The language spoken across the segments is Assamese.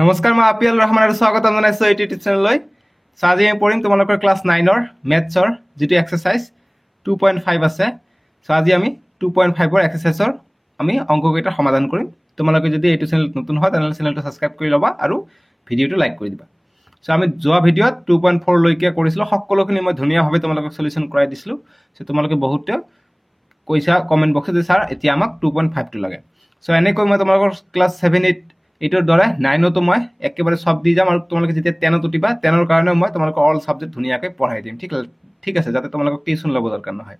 নমস্কাৰ, মই আপিয়াল ৰহমান আৰু স্বাগতম জনাইছোঁ এই ইউটিউব চেনেললৈ। চ' আজি আমি পঢ়িম তোমালোকৰ ক্লাছ 9ৰ মেথছৰ যিটো এক্সাৰচাইজ 2.5 আছে। চ' আজি আমি 2.5ৰ এক্সাৰচাইজৰ আমি অংককেইটা সমাধান কৰিম। তোমালোকে যদি এইটো চেনেলত নতুন হয় তেনেহ'লে চেনেলটো ছাবস্ক্ৰাইব কৰি ল'বা আৰু ভিডিঅ'টো লাইক কৰি দিবা। চ' আমি যোৱা ভিডিঅ'ত 2.4 লৈকে কৰিছিলোঁ, সকলোখিনি মই ধুনীয়াভাৱে তোমালোকক চলিউশ্যন কৰাই দিছিলোঁ। চ' তোমালোকে বহুতে কৈছা কমেণ্ট বক্সত যে ছাৰ এতিয়া আমাক 2.5টো লাগে। চ' এনেকৈ মই তোমালোকৰ ক্লাছ 7-8ৰ দৰে 9তো মই একেবাৰে সব দি যাম আৰু তোমালোকে যেতিয়া 10ত উঠিবা 10ৰ কাৰণে মই তোমালোকক অল ছাবজেক্ট ধুনীয়াকৈ পঢ়াই দিম। ঠিক আছে, যাতে তোমালোকক টিউশ্যন ল'ব দৰকাৰ নহয়।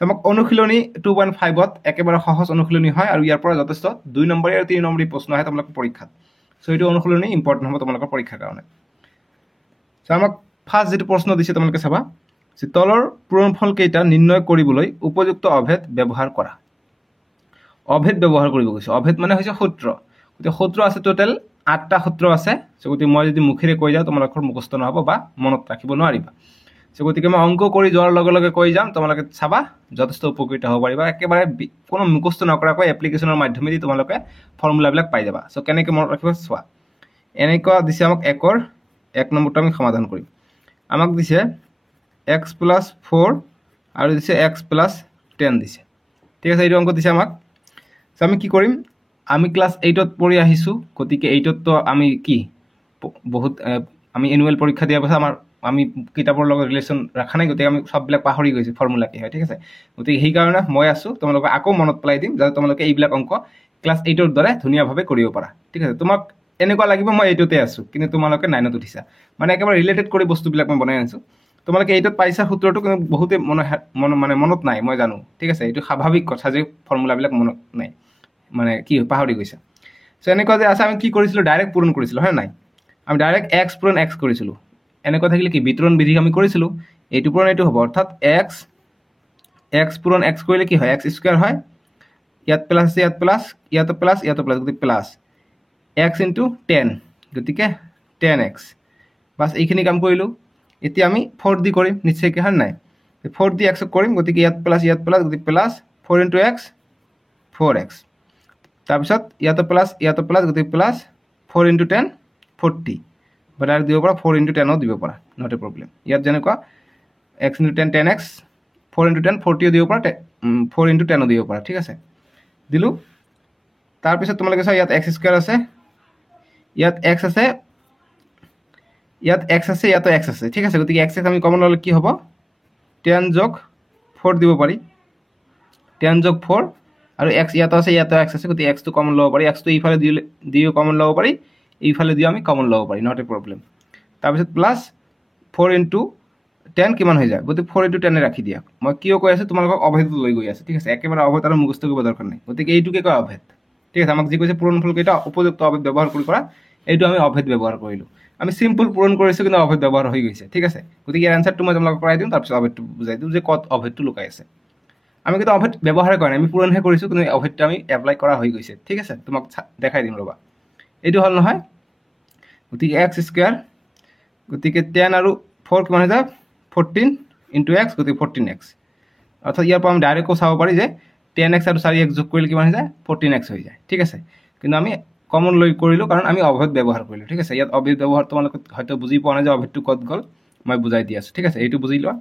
আমাক অনুশীলনী 2.5ত একেবাৰে সহজ অনুশীলনী হয় আৰু ইয়াৰ পৰা যথেষ্ট 2 নম্বৰী আৰু 3 নম্বৰী প্ৰশ্ন আহে তোমালোকৰ পৰীক্ষাত। চ' এইটো অনুশীলনী ইম্পৰ্টেণ্ট হ'ব তোমালোকৰ পৰীক্ষাৰ কাৰণে। চ' আমাক ফাৰ্ষ্ট যিটো প্ৰশ্ন দিছে তোমালোকে চাবা যে তলৰ পূৰণফল কেইটা নিৰ্ণয় কৰিবলৈ উপযুক্ত অভেদ ব্যৱহাৰ কৰা। অভেদ ব্যৱহাৰ কৰিব গৈছে। অভেদ মানে হৈছে সূত্ৰ। গতিকে সূত্ৰ আছে টোটেল 8টা সূত্ৰ আছে। গতিকে মই যদি মুখেৰে কৈ যাওঁ তোমালোকৰ মুখস্থ নহ'ব বা মনত ৰাখিব নোৱাৰিবা। গতিকে মই অংক কৰি যোৱাৰ লগে লগে কৈ যাম, তোমালোকে চাবা যথেষ্ট উপকৃত হ'ব পাৰিবা। একেবাৰে কোনো মুখস্থ নকৰাকৈ এপ্লিকেশ্যনৰ মাধ্যমেদি তোমালোকে ফৰ্মুলাবিলাক পাই যাবা। চ' কেনেকৈ মনত ৰাখিব চোৱা। এনেকুৱা দিছে আমাক 1 নম্বৰটো আমি সমাধান কৰিম। আমাক দিছে x+4 আৰু দিছে x+10 দিছে। ঠিক আছে, এইটো অংক দিছে আমাক। আমি কি কৰিম, আমি ক্লাছ 8ত পঢ়ি আহিছোঁ। গতিকে 8ততো আমি কি বহুত আমি এনুৱেল পৰীক্ষা দিয়াৰ পাছত আমি কিতাপৰ লগত ৰিলেশ্যন ৰখা নাই। গতিকে আমি সববিলাক পাহৰি গৈছোঁ ফৰ্মুলা কি হয়। ঠিক আছে, গতিকে সেইকাৰণে মই আছোঁ তোমালোকক আকৌ মনত পেলাই দিম যাতে তোমালোকে এইবিলাক অংক ক্লাছ 8ৰ দৰে ধুনীয়াভাৱে কৰিব পাৰা। ঠিক আছে, তোমাক এনেকুৱা লাগিব মই 8তে আছোঁ কিন্তু তোমালোকে 9ত উঠিছা, মানে একেবাৰে ৰিলেটেড কৰি বস্তুবিলাক মই বনাই আনিছোঁ। তোমালোকে 8ত পাইছা সূত্ৰটো, কিন্তু বহুতে মনত নাই, মই জানো। ঠিক আছে, এইটো স্বাভাৱিক কথা যে ফৰ্মুলাবিলাক মনত নাই, মানে কি পাহৰি গৈছা। চ' এনেকুৱা যে আছে, আমি কি কৰিছিলোঁ, ডাইৰেক্ট পূৰণ কৰিছিলোঁ হয় নাই। আমি ডাইৰেক্ট এক্স পূৰণ এক্স কৰিছিলোঁ। এনেকুৱা থাকিলে কি বিতৰণ বিধি আমি কৰিছিলোঁ, এইটো পূৰণ এইটো হ'ব, অৰ্থাৎ এক্স পূৰণ এক্স কৰিলে কি হয়, এক্স স্কুৱেৰ হয়। ইয়াত প্লাছ আছে, ইয়াত প্লাছ, ইয়াতো প্লাছ, ইয়াতো প্লাছ, গতিকে প্লাছ এক্স ইনটু 10, গতিকে 10x। বাছ এইখিনি কাম কৰিলোঁ। এতিয়া আমি 4 দি কৰিম নিশ্চয়কৈ হয় নাই। 4 দি এক্সক কৰিম, গতিকে ইয়াত প্লাছ, গতিকে প্লাছ 4 ইনটু এক্স 4x। তাৰপিছত ইয়াতো প্লাছ, গতিকে প্লাছ 4 ইনটু 10 40, বা ডাইৰেক্ট দিব পাৰা 4 ইনটু 10ও দিব পাৰা, নট এ প্ৰব্লেম। ইয়াত যেনেকুৱা এক্স ইনটু 10 10x, 4 ইনটু 10 40ও দিব পাৰা, 4 ইনটু 10ও দিব পাৰা। ঠিক আছে, দিলোঁ। তাৰপিছত তোমালোকে চোৱা, ইয়াত এক্স স্কুৱেৰ আছে, ইয়াত এক্স আছে, ইয়াতো এক্স আছে। ঠিক আছে, গতিকে এক্স আমি কমন ল'লে কি হ'ব, 10 যোগ 4 দিব পাৰি, 10 যোগ 4, আৰু এক্স ইয়াতো আছে, ইয়াতো এক্স আছে, গতিকে এক্সটো কমন ল'ব পাৰি। এক্সটো এইফালে দিও কমন ল'ব পাৰি, এইফালে দিও আমি কমন ল'ব পাৰি, নট এ প্ৰব্লেম। তাৰপিছত প্লাছ 4 ইনটু 10 কিমান হৈ যায়, গতিকে 4 ইনটু 10 ৰাখি দিয়া। মই কিয় কৈ আছোঁ, তোমালোকক অভেদটো লৈ গৈ আছোঁ। ঠিক আছে, একেবাৰে অভেদ আৰু মুখস্থ কৰিব দৰকাৰ নাই, গতিকে এইটোকে কয় অভেদ। ঠিক আছে, আমাক যি কৈছে পূৰণফলকেইটা উপযুক্ত অভেদ ব্যৱহাৰ কৰি কৰা, এইটো আমি অভেদ ব্যৱহাৰ কৰিলোঁ। আমি চিম্পুল পূৰণ কৰিছোঁ কিন্তু অভেদ ব্যৱহাৰ হৈ গৈছে। ঠিক আছে, গতিকে ইয়াৰ এনচাৰটো মই তোমালোকক কৰাই দিম, তাৰপিছত অভেদটো বুজাই দিম যে ক'ত অভেদটো লুকাই আছে। আমি কিন্তু অভেদ ব্যৱহাৰ কৰা নাই, আমি পূৰণহে কৰিছোঁ, কিন্তু অভেদটো আমি এপ্লাই কৰা হৈ গৈছে। ঠিক আছে, তোমাক দেখাই দিম ৰ'বা। এইটো হ'ল নহয়, গতিকে এক্স স্কুৱেৰ, গতিকে 10 আৰু 4 কিমান হৈ যায়, 14 ইনটু এক্স, গতিকে 14x। অৰ্থাৎ ইয়াৰ পৰা আমি ডাইৰেক্টও চাব পাৰি যে 10x আৰু 4x যোগ কৰিলে কিমান হৈ যায়, 14x হৈ যায়। ঠিক আছে, কিন্তু আমি কমন লৈ কৰিলোঁ কাৰণ আমি অভেদ ব্যৱহাৰ কৰিলোঁ। ঠিক আছে, ইয়াত অভেদ ব্যৱহাৰ তোমালোকে হয়তো বুজি পোৱা নাই যে অভেদটো ক'ত গ'ল, মই বুজাই দি আছোঁ। ঠিক আছে, এইটো বুজি লোৱা।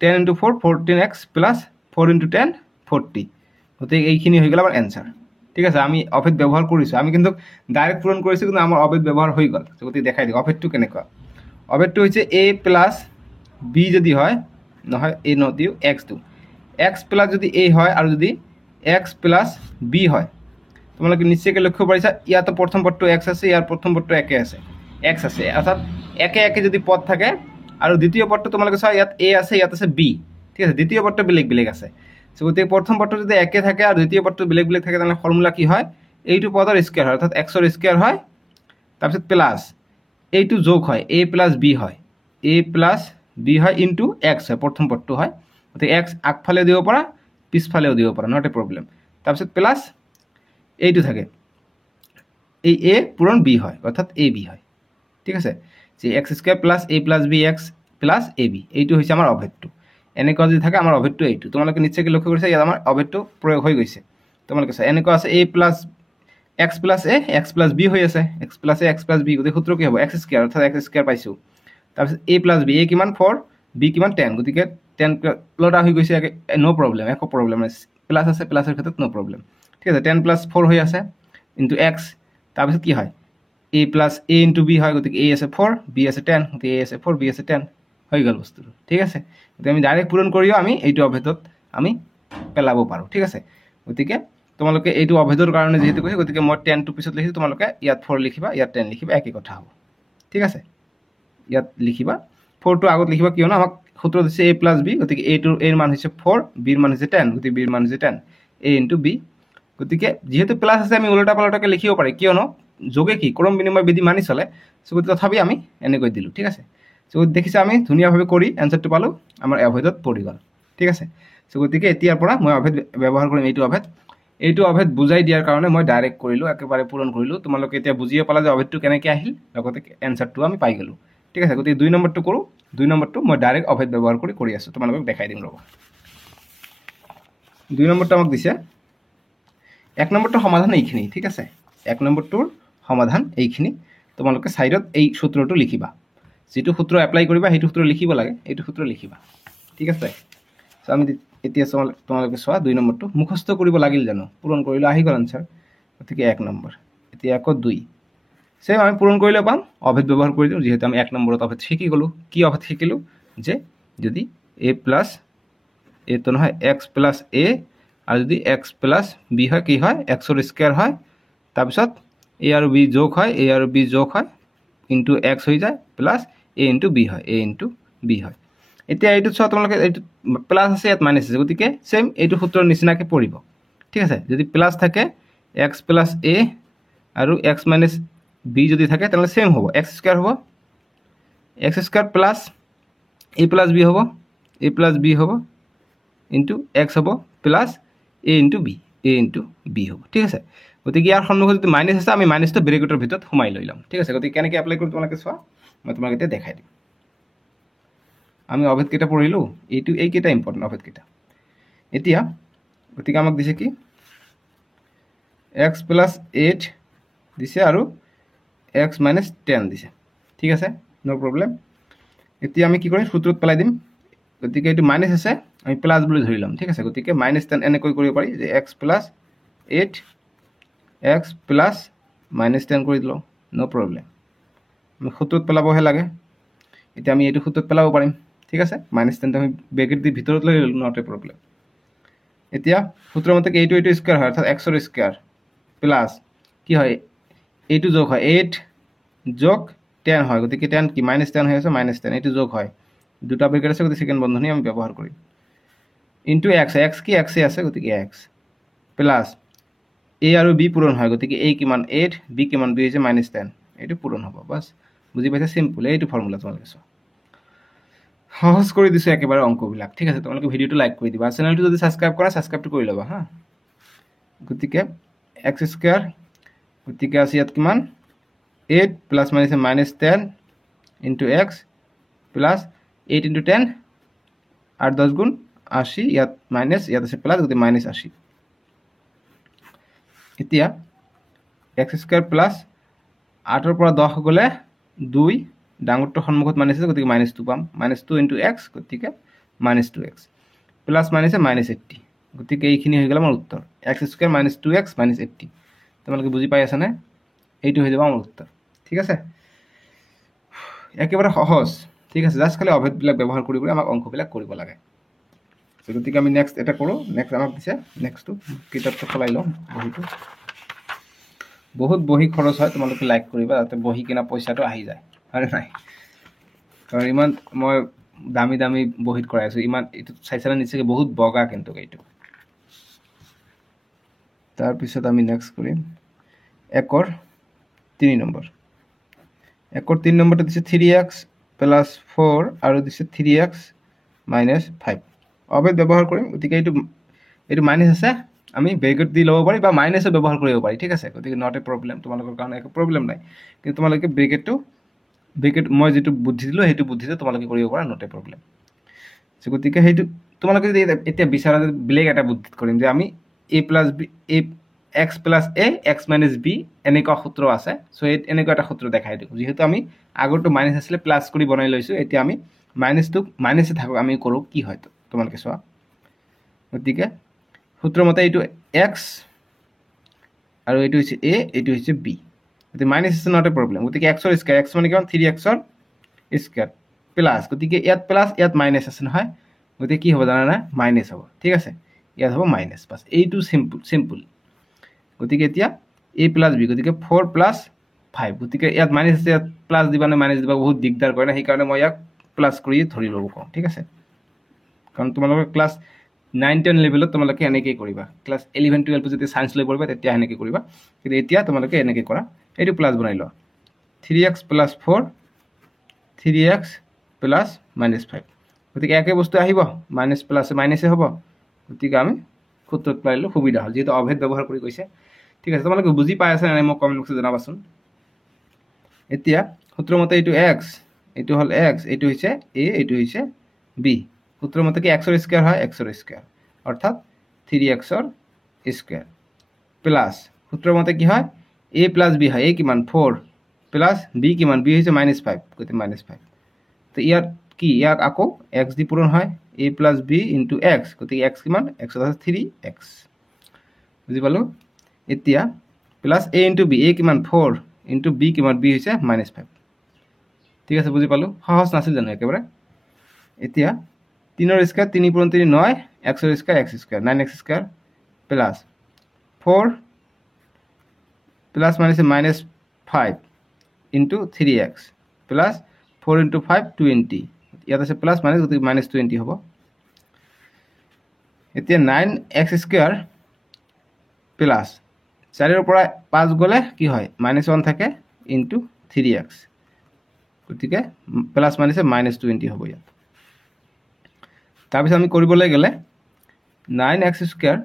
10 ইনটু 4 14x প্লাছ 4 ইনটু 10 40, গতিকে এইখিনি হৈ গ'ল আমাৰ এনচাৰ। ঠিক আছে, আমি অভেদ ব্যৱহাৰ কৰিছোঁ, আমি কিন্তু ডাইৰেক্ট পূৰণ কৰিছোঁ, কিন্তু আমাৰ অভেদ ব্যৱহাৰ হৈ গ'ল। গতিকে দেখাই দিওঁ অভেদটো কেনেকুৱা। অভেদটো হৈছে a প্লাছ b যদি হয়, নহয় a নদিও এক্সটো, এক্স প্লাছ যদি a হয় আৰু যদি এক্স প্লাছ b হয়, তোমালোকে নিশ্চয়কৈ লক্ষ্য কৰিছা, ইয়াতো প্ৰথম পদটো এক্স আছে, ইয়াৰ প্ৰথম পদটো একে আছে, এক্স আছে, অৰ্থাৎ একে যদি পদ থাকে আৰু দ্বিতীয় পদটো তোমালোকে চোৱা, ইয়াত a আছে, ইয়াত আছে b। ঠিক আছে, দ্বিতীয় পদটো বেলেগ বেলেগ আছে। গতিকে প্ৰথম পদটো যদি একে থাকে আৰু দ্বিতীয় পদটো বেলেগ বেলেগ থাকে, তেনেহ'লে ফৰ্মুলা কি হয়, এইটো পদৰ স্কুৱেৰ হয়, অৰ্থাৎ এক্সৰ স্কুৱেৰ হয়, তাৰপিছত প্লাছ এইটো যোগ হয়, a প্লাছ b হয়, a প্লাছ b হয় ইনটু এক্স হয়, প্ৰথম পদটো হয়। গতিকে এক্স আগফালেও দিব পাৰা, পিছফালেও দিব পাৰা, নট এ প্ৰব্লেম। তাৰপিছত প্লাছ এইটো থাকে, এই a পূৰণ b হয়, অৰ্থাৎ a b হয়। ঠিক আছে, যে x square plus a plus b x plus a b, এইটো হৈছে আমাৰ অভেদটো। এনেকুৱা যদি থাকে আমাৰ অভেদটো এইটো, তোমালোকে নিশ্চয়কৈ লক্ষ্য কৰিছা, ইয়াত আমাৰ অভেদটো প্ৰয়োগ হৈ গৈছে। তোমালোকে চোৱা, এনেকুৱা আছে a plus x plus a x plus b হৈ আছে, x plus a x plus b, গতিকে সূত্ৰ কি হ'ব এক্স স্কুৱেৰ, অৰ্থাৎ এক্স স্কুৱেৰ পাইছোঁ। তাৰপিছত এ প্লাছ বি, এ কিমান 4, বি কিমান 10, গতিকে 10 প্লট হৈ গৈছে, ন' প্ৰব্লেম, একো প্ৰব্লেম নাই, প্লাছ আছে, প্লাছৰ ক্ষেত্ৰত ন' প্ৰব্লেম। ঠিক আছে, 10 + 4 হৈ আছে ইনটু এক্স, তাৰপিছত কি হয় A plus A into B হয়, গতিকে এ আছে 4, বি আছে 10, গতিকে এ আছে 4, বি আছে 10, হৈ গ'ল বস্তুটো। ঠিক আছে, গতিকে আমি ডাইৰেক্ট পূৰণ কৰিও আমি এইটো অভেদত আমি পেলাব পাৰোঁ। ঠিক আছে, গতিকে তোমালোকে এইটো অভেদৰ কাৰণে যিহেতু কৈছে, গতিকে মই 10টো পিছত লিখিছোঁ, তোমালোকে ইয়াত 4 লিখিবা, ইয়াত 10 লিখিবা, একেই কথা হ'ব। ঠিক আছে, ইয়াত লিখিবা 4টো আগত লিখিবা, কিয়নো আমাক সূত্ৰ দিছে এ প্লাছ বি, গতিকে এৰ মান হৈছে 4, বিৰ মান হৈছে 10, গতিকে বিৰ মান হৈছে 10, এ ইনটু বি। গতিকে যিহেতু প্লাছ আছে আমি ওলোটা পালোটাকে লিখিব পাৰি, কিয়নো যোগে কি ক্ৰম বিনিময় বিধি মানি চলে, গতিকে তথাপি আমি এনেকৈ দিলোঁ। ঠিক আছে, দেখিছে আমি ধুনীয়াভাৱে কৰি এনচাৰটো পালোঁ, আমাৰ অভেদত পৰি গ'ল। ঠিক আছে, গতিকে এতিয়াৰ পৰা মই অভেদ ব্যৱহাৰ কৰিম, এইটো অভেদ বুজাই দিয়াৰ কাৰণে মই ডাইৰেক্ট কৰিলোঁ, একেবাৰে পূৰণ কৰিলোঁ। তোমালোকে এতিয়া বুজিয়ে পালা যে অভেদটো কেনেকৈ আহিল, লগতে এনচাৰটো আমি পাই গ'লোঁ। ঠিক আছে, গতিকে 2 নম্বৰটো কৰোঁ, 2 নম্বৰটো মই ডাইৰেক্ট অভেদ ব্যৱহাৰ কৰি আছোঁ, তোমালোকক দেখাই দিম ৰ'ব। 2 নম্বৰটো আমাক দিছে, 1 নম্বৰটোৰ সমাধান এইখিনি। ঠিক আছে, 1 নম্বৰটোৰ সমাধান এইখিনি, তোমালোকে ছাইডত এই সূত্ৰটো লিখিবা, যিটো সূত্ৰ এপ্লাই কৰিবা সেইটো সূত্ৰ লিখিব লাগে, এইটো সূত্ৰ লিখিবা। ঠিক আছে, আমি এতিয়া তোমালোকে চোৱা 2 নম্বৰটো মুখস্থ কৰিব লাগিল জানো, পূৰণ কৰিলে আহি গ'ল আনচাৰ, গতিকে 1 নম্বৰ, এতিয়া 1 ত 2 চেম আমি পূৰণ কৰিলে পাম, অভেদ ব্যৱহাৰ কৰি দিওঁ, যিহেতু আমি 1 নম্বৰত অভেদ শিকি গ'লোঁ। কি অভেদ শিকিলোঁ, যে যদি এ প্লাছ এটো নহয় এক্স প্লাছ এ, আৰু যদি এক্স প্লাছ বি হয়, কি হয় এক্সৰ স্কুৱেৰ হয়, তাৰপিছত এ আৰু বি যোগ হয়, এ আৰু বি যোগ হয়, ইনটু এক্স হৈ যায়, প্লাছ এ ইনটু বি হয়, এ ইনটু বি হয়। এতিয়া এইটোত চোৱা, তোমালোকে এইটো প্লাছ আছে, ইয়াত মাইনাছ আছে, গতিকে চেম এইটো সূত্ৰৰ নিচিনাকৈ পৰিব। ঠিক আছে, যদি প্লাছ থাকে এক্স প্লাছ এ আৰু এক্স মাইনাছ বি যদি থাকে, তেনেহ'লে চেম হ'ব, এক্স স্কুৱেৰ হ'ব, x square plus A plus B হ'ব, এ প্লাছ বি হ'ব, ইনটু এক্স হ'ব, প্লাছ এ ইনটু বি, এ ইনটু বি হ'ব। ঠিক আছে, গতিকে ইয়াৰ সন্মুখত যদি মাইনাছ আছে, আমি মাইনাছটো ব্ৰেকেটৰ ভিতৰত সোমাই লৈ ল'ম। ঠিক আছে, গতিকে কেনেকৈ এপ্লাই কৰোঁ তোমালোকে চোৱা, মই তোমাক এতিয়া দেখাই দিম। আমি অভেদকেইটা পঢ়িলোঁ, এইকেইটা ইম্পৰ্টেণ্ট অভেদকেইটা। এতিয়া গতিকে আমাক দিছে কি এক্স প্লাছ 8 দিছে আৰু এক্স মাইনাছ 10 দিছে। ঠিক আছে, ন' প্ৰব্লেম। এতিয়া আমি কি কৰিম, সূত্ৰত পেলাই দিম, গতিকে এইটো মাইনাছ আছে, আমি প্লাছ বুলি ধৰি ল'ম। ঠিক আছে, গতিকে -10 এনেকৈ কৰিব পাৰি, যে এক্স প্লাছ 8 এক্স প্লাছ -10 কৰি দিলোঁ, ন' প্ৰব্লেম। আমি সূত্ৰত পেলাবহে লাগে, এতিয়া আমি এইটো সূত্ৰত পেলাব পাৰিম। ঠিক আছে, -10টো আমি ব্ৰেকেট দি ভিতৰত লৈ ল'লোঁ, নট এ প্ৰব্লেম। এতিয়া সূত্ৰৰ মতে এইটো স্কুৱেৰ হয়, অৰ্থাৎ এক্সৰ স্কুৱেৰ প্লাছ কি হয়, এইটো যোগ হয়, 8 যোগ 10 হয়, গতিকে 10 কি -10 হৈ আছে, -10 এইটো যোগ হয়, দুটা ব্ৰেকেট আছে, গতিকে ছেকেণ্ড বন্ধনী আমি ব্যৱহাৰ কৰিম, ইনটু এক্স, এক্স কি এক্সে আছে, গতিকে এক্স প্লাছ এ আৰু বি পূৰণ হয়, গতিকে এ কিমান 8, বি কিমান বি হৈছে -10, এইটো পূৰণ হ'ব। বাছ, বুজি পাইছে, চিম্পল, এইটো ফৰ্মুলা তোমালোকে চোৱা, সহজ কৰি দিছোঁ একেবাৰে অংকবিলাক। ঠিক আছে, তোমালোকে ভিডিঅ'টো লাইক কৰি দিবা, চেনেলটো যদি ছাবস্ক্ৰাইব কৰা, ছাবস্ক্ৰাইবটো কৰি ল'বা হা। গতিকে এক্স স্কুৱেৰ, গতিকে আছে ইয়াত কিমান 8 plus -10 into x plus 8 into 10, 8 10 গুণ 80, ইয়াত মাইনাছ, ইয়াত আছে প্লাছ, গতিকে -80। এতিয়া এক্স স্কুৱেৰ প্লাছ 8ৰ পৰা 10 গ'লে 2, ডাঙৰটো সন্মুখত মাইনাছ আছে, গতিকে -2 পাম, -2 ইনটু এক্স, গতিকে -2x প্লাছ মাইনাছে -80, গতিকে এইখিনি হৈ গ'ল আমাৰ উত্তৰ, এক্স স্কুৱেৰ -2x -80। তোমালোকে বুজি পাই আছানে, এইটো হৈ যাব আমাৰ উত্তৰ। ঠিক আছে, একেবাৰে সহজ। ঠিক আছে, জাষ্ট খালি অভেদবিলাক ব্যৱহাৰ কৰি আমাক অংকবিলাক কৰিব লাগে। গতিকে আমি নেক্সট এটা কৰোঁ, নেক্সট আমাক দিছে, নেক্সটটো কিতাপটো সলাই লওঁ, বহীটো বহুত বহি খৰচ হয়, তোমালোকে লাইক কৰিবা, যাতে বহি কিনা পইচাটো আহি যায়, হয় নাই, কাৰণ ইমান মই দামী দামী বহীত কৰাই আছোঁ, ইমান এইটো চাইচানে নিশ্চয় বহুত বগা, কিন্তু এইটো। তাৰপিছত আমি নেক্সট কৰিম 1ৰ 3 নম্বৰ, 1ৰ 3 নম্বৰটো দিছে 3x প্লাছ 4 আৰু দিছে 3x মাইনাছ 5, অভেদ ব্যৱহাৰ কৰিম, গতিকে এইটো মাইনাছ আছে, আমি ব্ৰেকেট দি ল'ব পাৰি বা মাইনাছো ব্যৱহাৰ কৰিব পাৰি। ঠিক আছে, গতিকে নট এ প্ৰব্লেম, তোমালোকৰ কাৰণে একো প্ৰব্লেম নাই, কিন্তু তোমালোকে ব্ৰেকেট মই যিটো বুদ্ধি দিলোঁ, সেইটো বুদ্ধিতে তোমালোকে কৰিব পাৰা, নট এ প্ৰব্লেম। গতিকে সেইটো তোমালোকে যদি এতিয়া বিচাৰা যে বেলেগ এটা বুদ্ধিত কৰিম, যে আমি a plus b, x plus a x minus b এনেকুৱা সূত্ৰ আছে সো এনেকুৱা এটা সূত্ৰ দেখাই দিওঁ যেহেতু আমি আগৰটো মাইনাছ আছিল প্লাছ কৰি বনাই লৈছো এতিয়া আমি মাইনাছটো মাইনাছে থাকক আমি কৰো কি হয় তোমালোকে চোৱা গতিকে সূত্ৰ মতে এইটো x আৰু এইটো হৈছে a এইটো হৈছে b গতিকে minus is not a problem গতিকে x ৰ স্কয়াৰ x মানে কিমান 3x ৰ স্কয়াৰ প্লাস গতিকে ইয়াত প্লাস ইয়াত মাইনাস আছে নহয় গতিকে কি হ'ব জানা না মাইনাস হ'ব ঠিক আছে ইয়াত হ'ব মাইনাস পাস এইটো সিম্পল গতিকে এতিয়া a প্লাস b গতিকে 4 প্লাস 5 গতিকে ইয়াত মাইনাস আছে ইয়াত প্লাস দিবা না মাইনাস দিবা বহুত দিগদাৰ কৰে না সেই কাৰণে মই ইয়াক প্লাস কৰি ধৰি লব কম ঠিক আছে কাৰণ তোমালোকৰ ক্লাস 9 10 লেভেলত তোমালোকে এনেকৈ কৰিবা ক্লাস 11 12 যেতিয়া সায়েন্স লৈ পঢ়িবা তেতিয়া এনেকৈ কৰিবা কিন্তু এতিয়া তোমালোকে এনেকৈ কৰা এইটো প্লাস বনাই ল 3x + 4 3x প্লাস -5 গতিকে একে বস্তু আহিব মাইনাস প্লাস মাইনাসে হ'ব গতিকে আমি সূত্ৰত পাইলো সুবিধা হ'ল যেটো অভেদ ব্যৱহাৰ কৰি কৈছে ঠিক আছে তোমালোকে বুজি পাই আছে নাই মই কমেন্ট বক্সত জনাবাচোন এতিয়া সূত্ৰ মতে এইটো x এইটো হল x এইটো হৈছে a এইটো হৈছে b সূত্ৰ মতে কি x ৰ স্কয়াৰ হয় x ৰ স্কয়াৰ অৰ্থাৎ 3x ৰ স্কয়াৰ প্লাস সূত্ৰ মতে কি হয় a + b হয় a কিমান 4 প্লাস b কিমান b হৈছে -5 গতিকে -5 তো ইয়াত কি ইয়াক আকৌ x দি পূৰণ হয় a + b * x গতিকে x কিমান x আছে 3x বুজি পালো এতিয়া প্লাস a * b a কিমান 4 * b কিমান b হৈছে -5 ঠিক আছে বুজি পালো সহজ নাছিল জানো একেবাৰে এতিয়া 3 ৰ স্কয়াৰ 3 * 3 9 x ৰ square x square 9x square plus 4 plus -5 * 3x plus 4 * 5 20 ইয়াত আছে প্লাস মাইনাস গতিকে -20 হ'ব এতিয়া 9x স্কয়াৰ প্লাস 4 ৰ পৰা 5 গলে কি হয় -1 থাকে * 3x গতিকে প্লাস মাইনাসে -20 হ'ব ইয়াত তাৰ পিছত আমি কৰিবলৈ গলে 9x স্কয়াৰ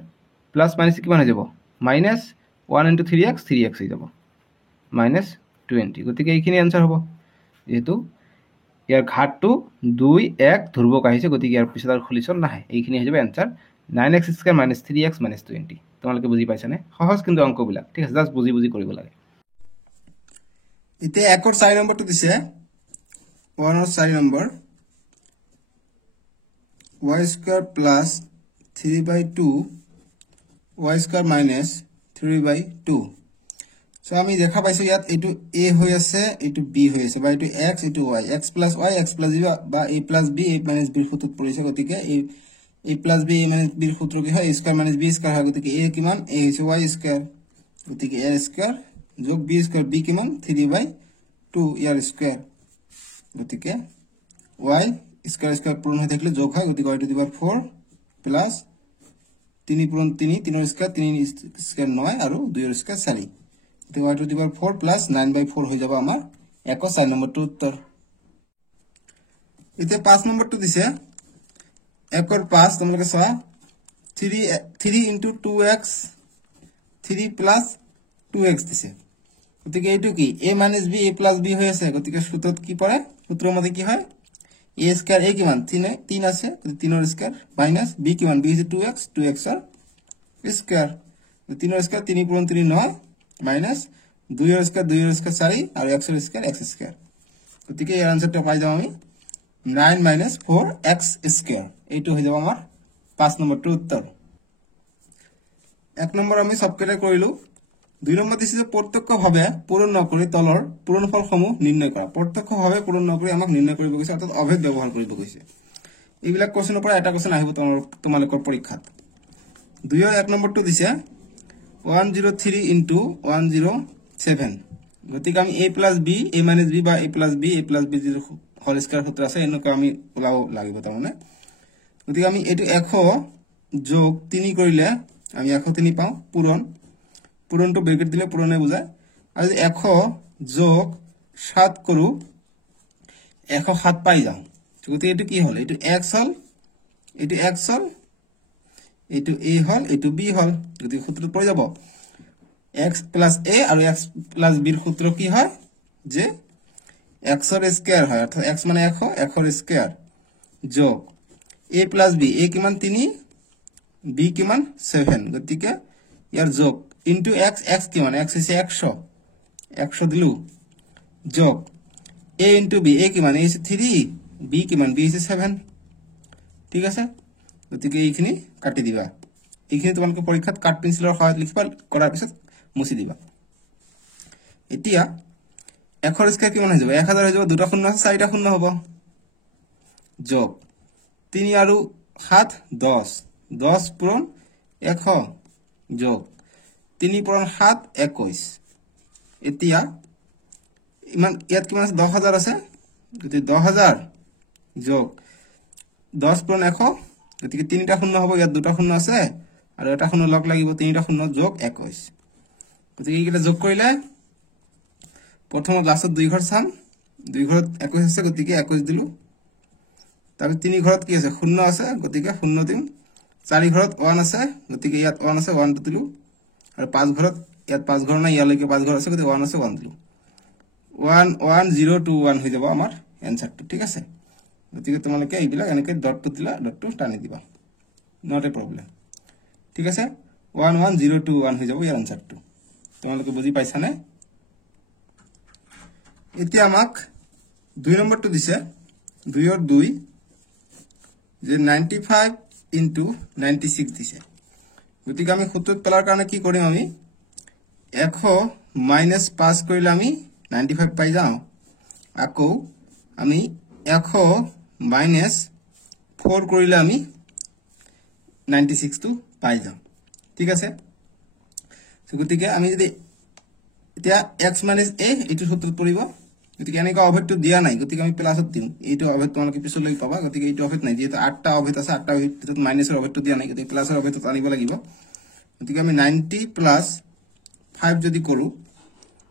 প্লাস মাইনাস কিমান হৈ যাব -1 * 3x 3x হৈ যাব -20 গতিকে এইখিনি आंसर হ'ব যেহেতু ইয়াৰ ঘাতটো 2 1 ধ্ৰুবক আহিছে গতিকে ইয়াৰ পিছত আৰু সলিউশন নাই এইখিনি হৈ যাব आंसर 9x স্কয়াৰ - 3x - 20 তোমালোকে বুজি পাইছানে সহজ কিন্তু অংকবিলাক ঠিক আছে জাস্ট বুজি কৰিব লাগে এতিয়া 1 ৰ 4 নম্বৰটো দিছে 1 ৰ 4 number y square plus 3/2 y square minus 3/2 so আমি দেখা পাইছো ইয়াত এটো a হৈ আছে এটো b হৈ আছে বা এটো x এটো y x + y x + b বা a + b a - b সূত্ৰত পৰিছে গতিকে a + b a - b সূত্ৰ কি হয় a স্কয়াৰ - b স্কয়াৰ হয় গতিকে a কিমান a হৈছে y স্কয়াৰ গতিকে a স্কয়াৰ যোগ b স্কয়াৰ b কিমান 3/2 ইয়াৰ স্কয়াৰ গতিকে y স্কয়াৰ স্কয়াৰ পূৰণ হৈ থাকিলে যোগ হয় গতিকে y to the power 4 plus 3 পূৰণ 3 3 ৰ স্কয়াৰ 3 স্কয়াৰ 9 আৰু 2 ৰ স্কয়াৰ 4 তো y to the power 4 plus 9/4 হৈ যাব আমাৰ 1 ৰ 4 নম্বৰটো উত্তৰ এতিয়া 5 নম্বৰটো দিছে 1 ৰ 5 তোমালোকে চোৱা 3 * 2x 3 প্লাস 2x দিছে গতিকে এইটো কি a - b a + b হৈ আছে গতিকে সূত্ৰত কি পৰে সূত্ৰৰ মতে কি হয় a স্কয়াৰ a কিমান 3 আছে 3 ৰ স্কয়াৰ মাইনাস b কিমান b হৈছে 2x 2x ৰ স্কয়াৰ 3 ৰ স্কয়াৰ 3 পূৰণ 3 9 মাইনাস 2 ৰ স্কয়াৰ 2 ৰ স্কয়াৰ 4 আৰু x ৰ স্কয়াৰ x স্কয়াৰ গতিকে ইয়াৰ আনসাৰটা পাই যাম আমি 9 - 4x স্কয়াৰ এইটো হৈ যাব আমাৰ 5 নম্বৰটো উত্তৰ 1 নম্বৰ আমি সবকেটা কৰিলো 2 নম্বৰ দিছে যে প্ৰত্যক্ষভাৱে পূৰণ নকৰি তলৰ পূৰণফলসমূহ নিৰ্ণয় কৰা প্ৰত্যক্ষভাৱে পূৰণ নকৰি আমাক নিৰ্ণয় কৰিব কৈছে অৰ্থাৎ অভেদ ব্যৱহাৰ কৰিব কৈছে এইবিলাক কোৱেশ্চনৰ পৰা এটা কোৱেশ্চন আহিব তোমালোকৰ পৰীক্ষাত 2 ৰ 1 নম্বৰটো দিছে 103 * 107 গতিকে আমি a + b a - b বা a + b a + b যিটো হোল স্কয়াৰ সূত্ৰ আছে এনেকৈ আমি ওলাব লাগিব তাৰমানে গতিকে আমি এটো 100 যোগ 3 কৰিলে আমি 103 পাওঁ পূৰণটো ব্ৰেকেট দিলে পূৰণে বুজায় আৰু 100 যোগ 7 কৰো 107 পাই যাওঁ গতিকে এটো কি হল এটো x হল এটো x হল এটো a হল এটো b হল গতিকে সূত্ৰত পৰি যাব x + a আৰু x + b ৰ সূত্ৰ কি হয় যে x ৰ স্কয়াৰ হয় অৰ্থাৎ x মানে 100 100 ৰ স্কয়াৰ যোগ a + b a কিমান 3 b কিমান 7 গতিকে ইয়াৰ যোগ ইনটু এক্স এক্স কি মানে এক্স হচ্ছে 100 দিলু যোগ এ ইনটু বি এ কি মানে হচ্ছে 3 বি কি মানে বি হচ্ছে 7 ঠিক আছে গতিকে এইখিনি কাটি দিবা এইখিনি তোমালোকে পৰীক্ষাত কাট পেন্সিলৰ সহায়ত লিখিবা কৰাৰ পিছত মুছি দিবা এতিয়া 100 স্কয়াৰ কিমান হৈ যাব 1000 হৈ যাব দুটা শূন্য আছে চাৰিটা শূন্য হ'ব যোগ 3 আৰু 7 10 10 পূৰণ 100 যোগ 3 পূৰণ 7 21 এতিয়া ইমান ইয়াত কিমান আছে 10000 আছে গতি 10000 যোগ 10 পূৰণ 100 গতিকে 3টা শূন্য হ'ব ইয়াত দুটা শূন্য আছে আৰু এটা শূন্য লগ লাগিব 3টা শূন্য যোগ 21 গতিকে এইকেইটা যোগ কৰিলে প্ৰথম লাষ্টত 2 ঘৰ চাম 2 ঘৰত 21 আছে গতিকে 21 দিলু তাৰপিছত 3 ঘৰত কি আছে শূন্য আছে গতিকে শূন্য দিম 4 ঘৰত 1 আছে গতিকে ইয়াত 1 আছে 1 দিলু আৰু 5 ঘৰত ইয়াত 5 ঘৰ নাই ইয়ালৈকে 5 ঘৰ আছে গতিকে 1 আছে 1 দিলু 11021 হৈ যাব আমাৰ এনসারটো ঠিক আছে গতিকে তোমালোকে এইবিলাক এনেকৈ ডটটো দিলা ডটটো টানি দিবা নট এ প্ৰবলেম ঠিক আছে 11021 হৈ যাব ইয়াৰ এনসাৰটো তোমালোকে বুজি পাইছানে এতিয়া আমাক 2 নম্বৰটো দিছে 2 ৰ 2 যে 95 ইনটু 96 দিছে গতিকে আমি সূত্ৰত পেলাৰ কাৰণে কি কৰিম আমি 100 মাইনাস 5 কৰিলে আমি 95 পাই যাও আকৌ আমি 100 মাইনাস 4 কৰিলে আমি 96 টো পাই যাও ঠিক আছে গতিকে আমি যদি এতিয়া x - a এটো সূত্ৰত পৰিব গতিকে এনেকা অভেদটো দিয়া নাই গতিকে আমি প্লাসত দিম এইটো অভেদ তোমালোকে পিছলৈ পাবা গতিকে এইটো অভেদ নাই যেহেতু 8টা অভেদ আছে 8টা অভেদত মাইনাসৰ অভেদটো দিয়া নাই গতিকে প্লাসৰ অভেদটো আনিব লাগিব গতিকে আমি 90 প্লাস 5 যদি কৰো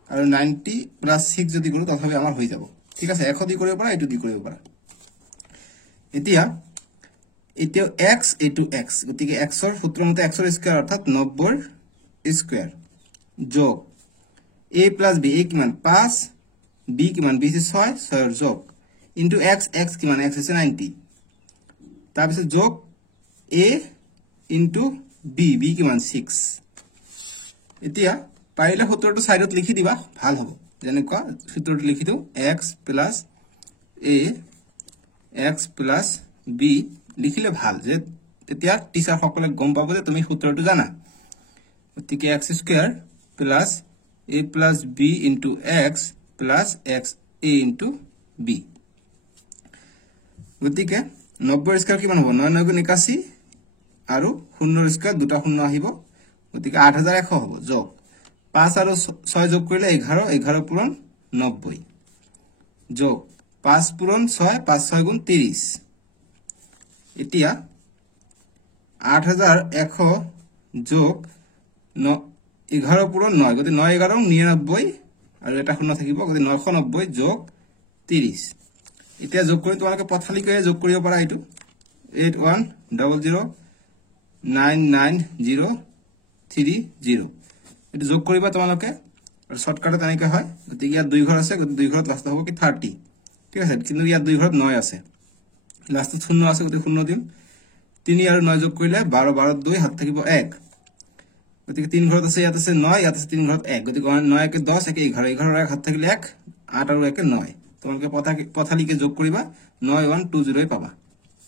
আৰু 90 প্লাস 6 যদি কৰো তথাপি আমাৰ হৈ যাব ঠিক আছে 100 দি কৰিব পাৰা এইটো দি কৰিব পাৰা এতিয়া x এটো x গতিকে x ৰ সূত্ৰৰ মতে x ৰ স্কয়াৰ অৰ্থাৎ 90 ৰ স্কয়াৰ যোগ a plus b a কিমান 5 b কিমান b আছে 6 6 ৰ যোগ ইনটু x x কিমান x আছে 90 তাৰ পিছত যোগ a ইনটু b b কিমান 6 এতিয়া পাৰিলে সূত্ৰটো সাইডত লিখি দিবা ভাল হ'ব যেনেকুৱা সূত্ৰটো লিখি দিও x plus a x plus b লিখিলে ভাল যে তেতিয়া টিচাৰ সকলে গম পাব যে তুমি সূত্ৰটো জানা গতিকে x square plus a plus b into x plus x a into b গতিকে 90 স্কয়াৰ কিমান হ'ব 9 9 81 আৰু 0 স্কয়াৰ দুটা শূন্য আহিব গতিকে 8100 হ'ব যোগ 5 আৰু 6 যোগ কৰিলে 11 11 পূৰণ 90 যোগ 5 পূৰণ 6 5 6 গুণ 30 এতিয়া 8100 যোগ 11 পূৰণ 9 গতি 9 11 99 আৰু এটা শূন্য থাকিব গতি 990 যোগ 30 এতিয়া যোগ কৰি তোমালোকে পথালিকৈ যোগ কৰিব পাৰা এইটো 8100999030 এটো যোগ কৰিবা তোমালোকে আৰু শৰ্টকাটে তেনেকৈ হয় গতি ইয়াত 2 ঘৰ আছে গতি 2 ঘৰত লাষ্ট হ'ব কি 30 ঠিক আছে কিন্তু ইয়াত 2 ঘৰত 9 আছে লাষ্টত শূন্য আছে গতি শূন্য দিম 3 আৰু 9 যোগ কৰিলে 12 12 2 হাত থাকিব 1 গতিকে 3 ঘৰত আছে ইয়াত আছে 9 ইয়াত আছে 3 ঘৰত 1 গতিকে 9 কে 10 1 11 11 1 হাত থাকিলে 1 8 আৰু 1 9 তোমালোকে পথালিকে যোগ কৰিবা 9120 পাবা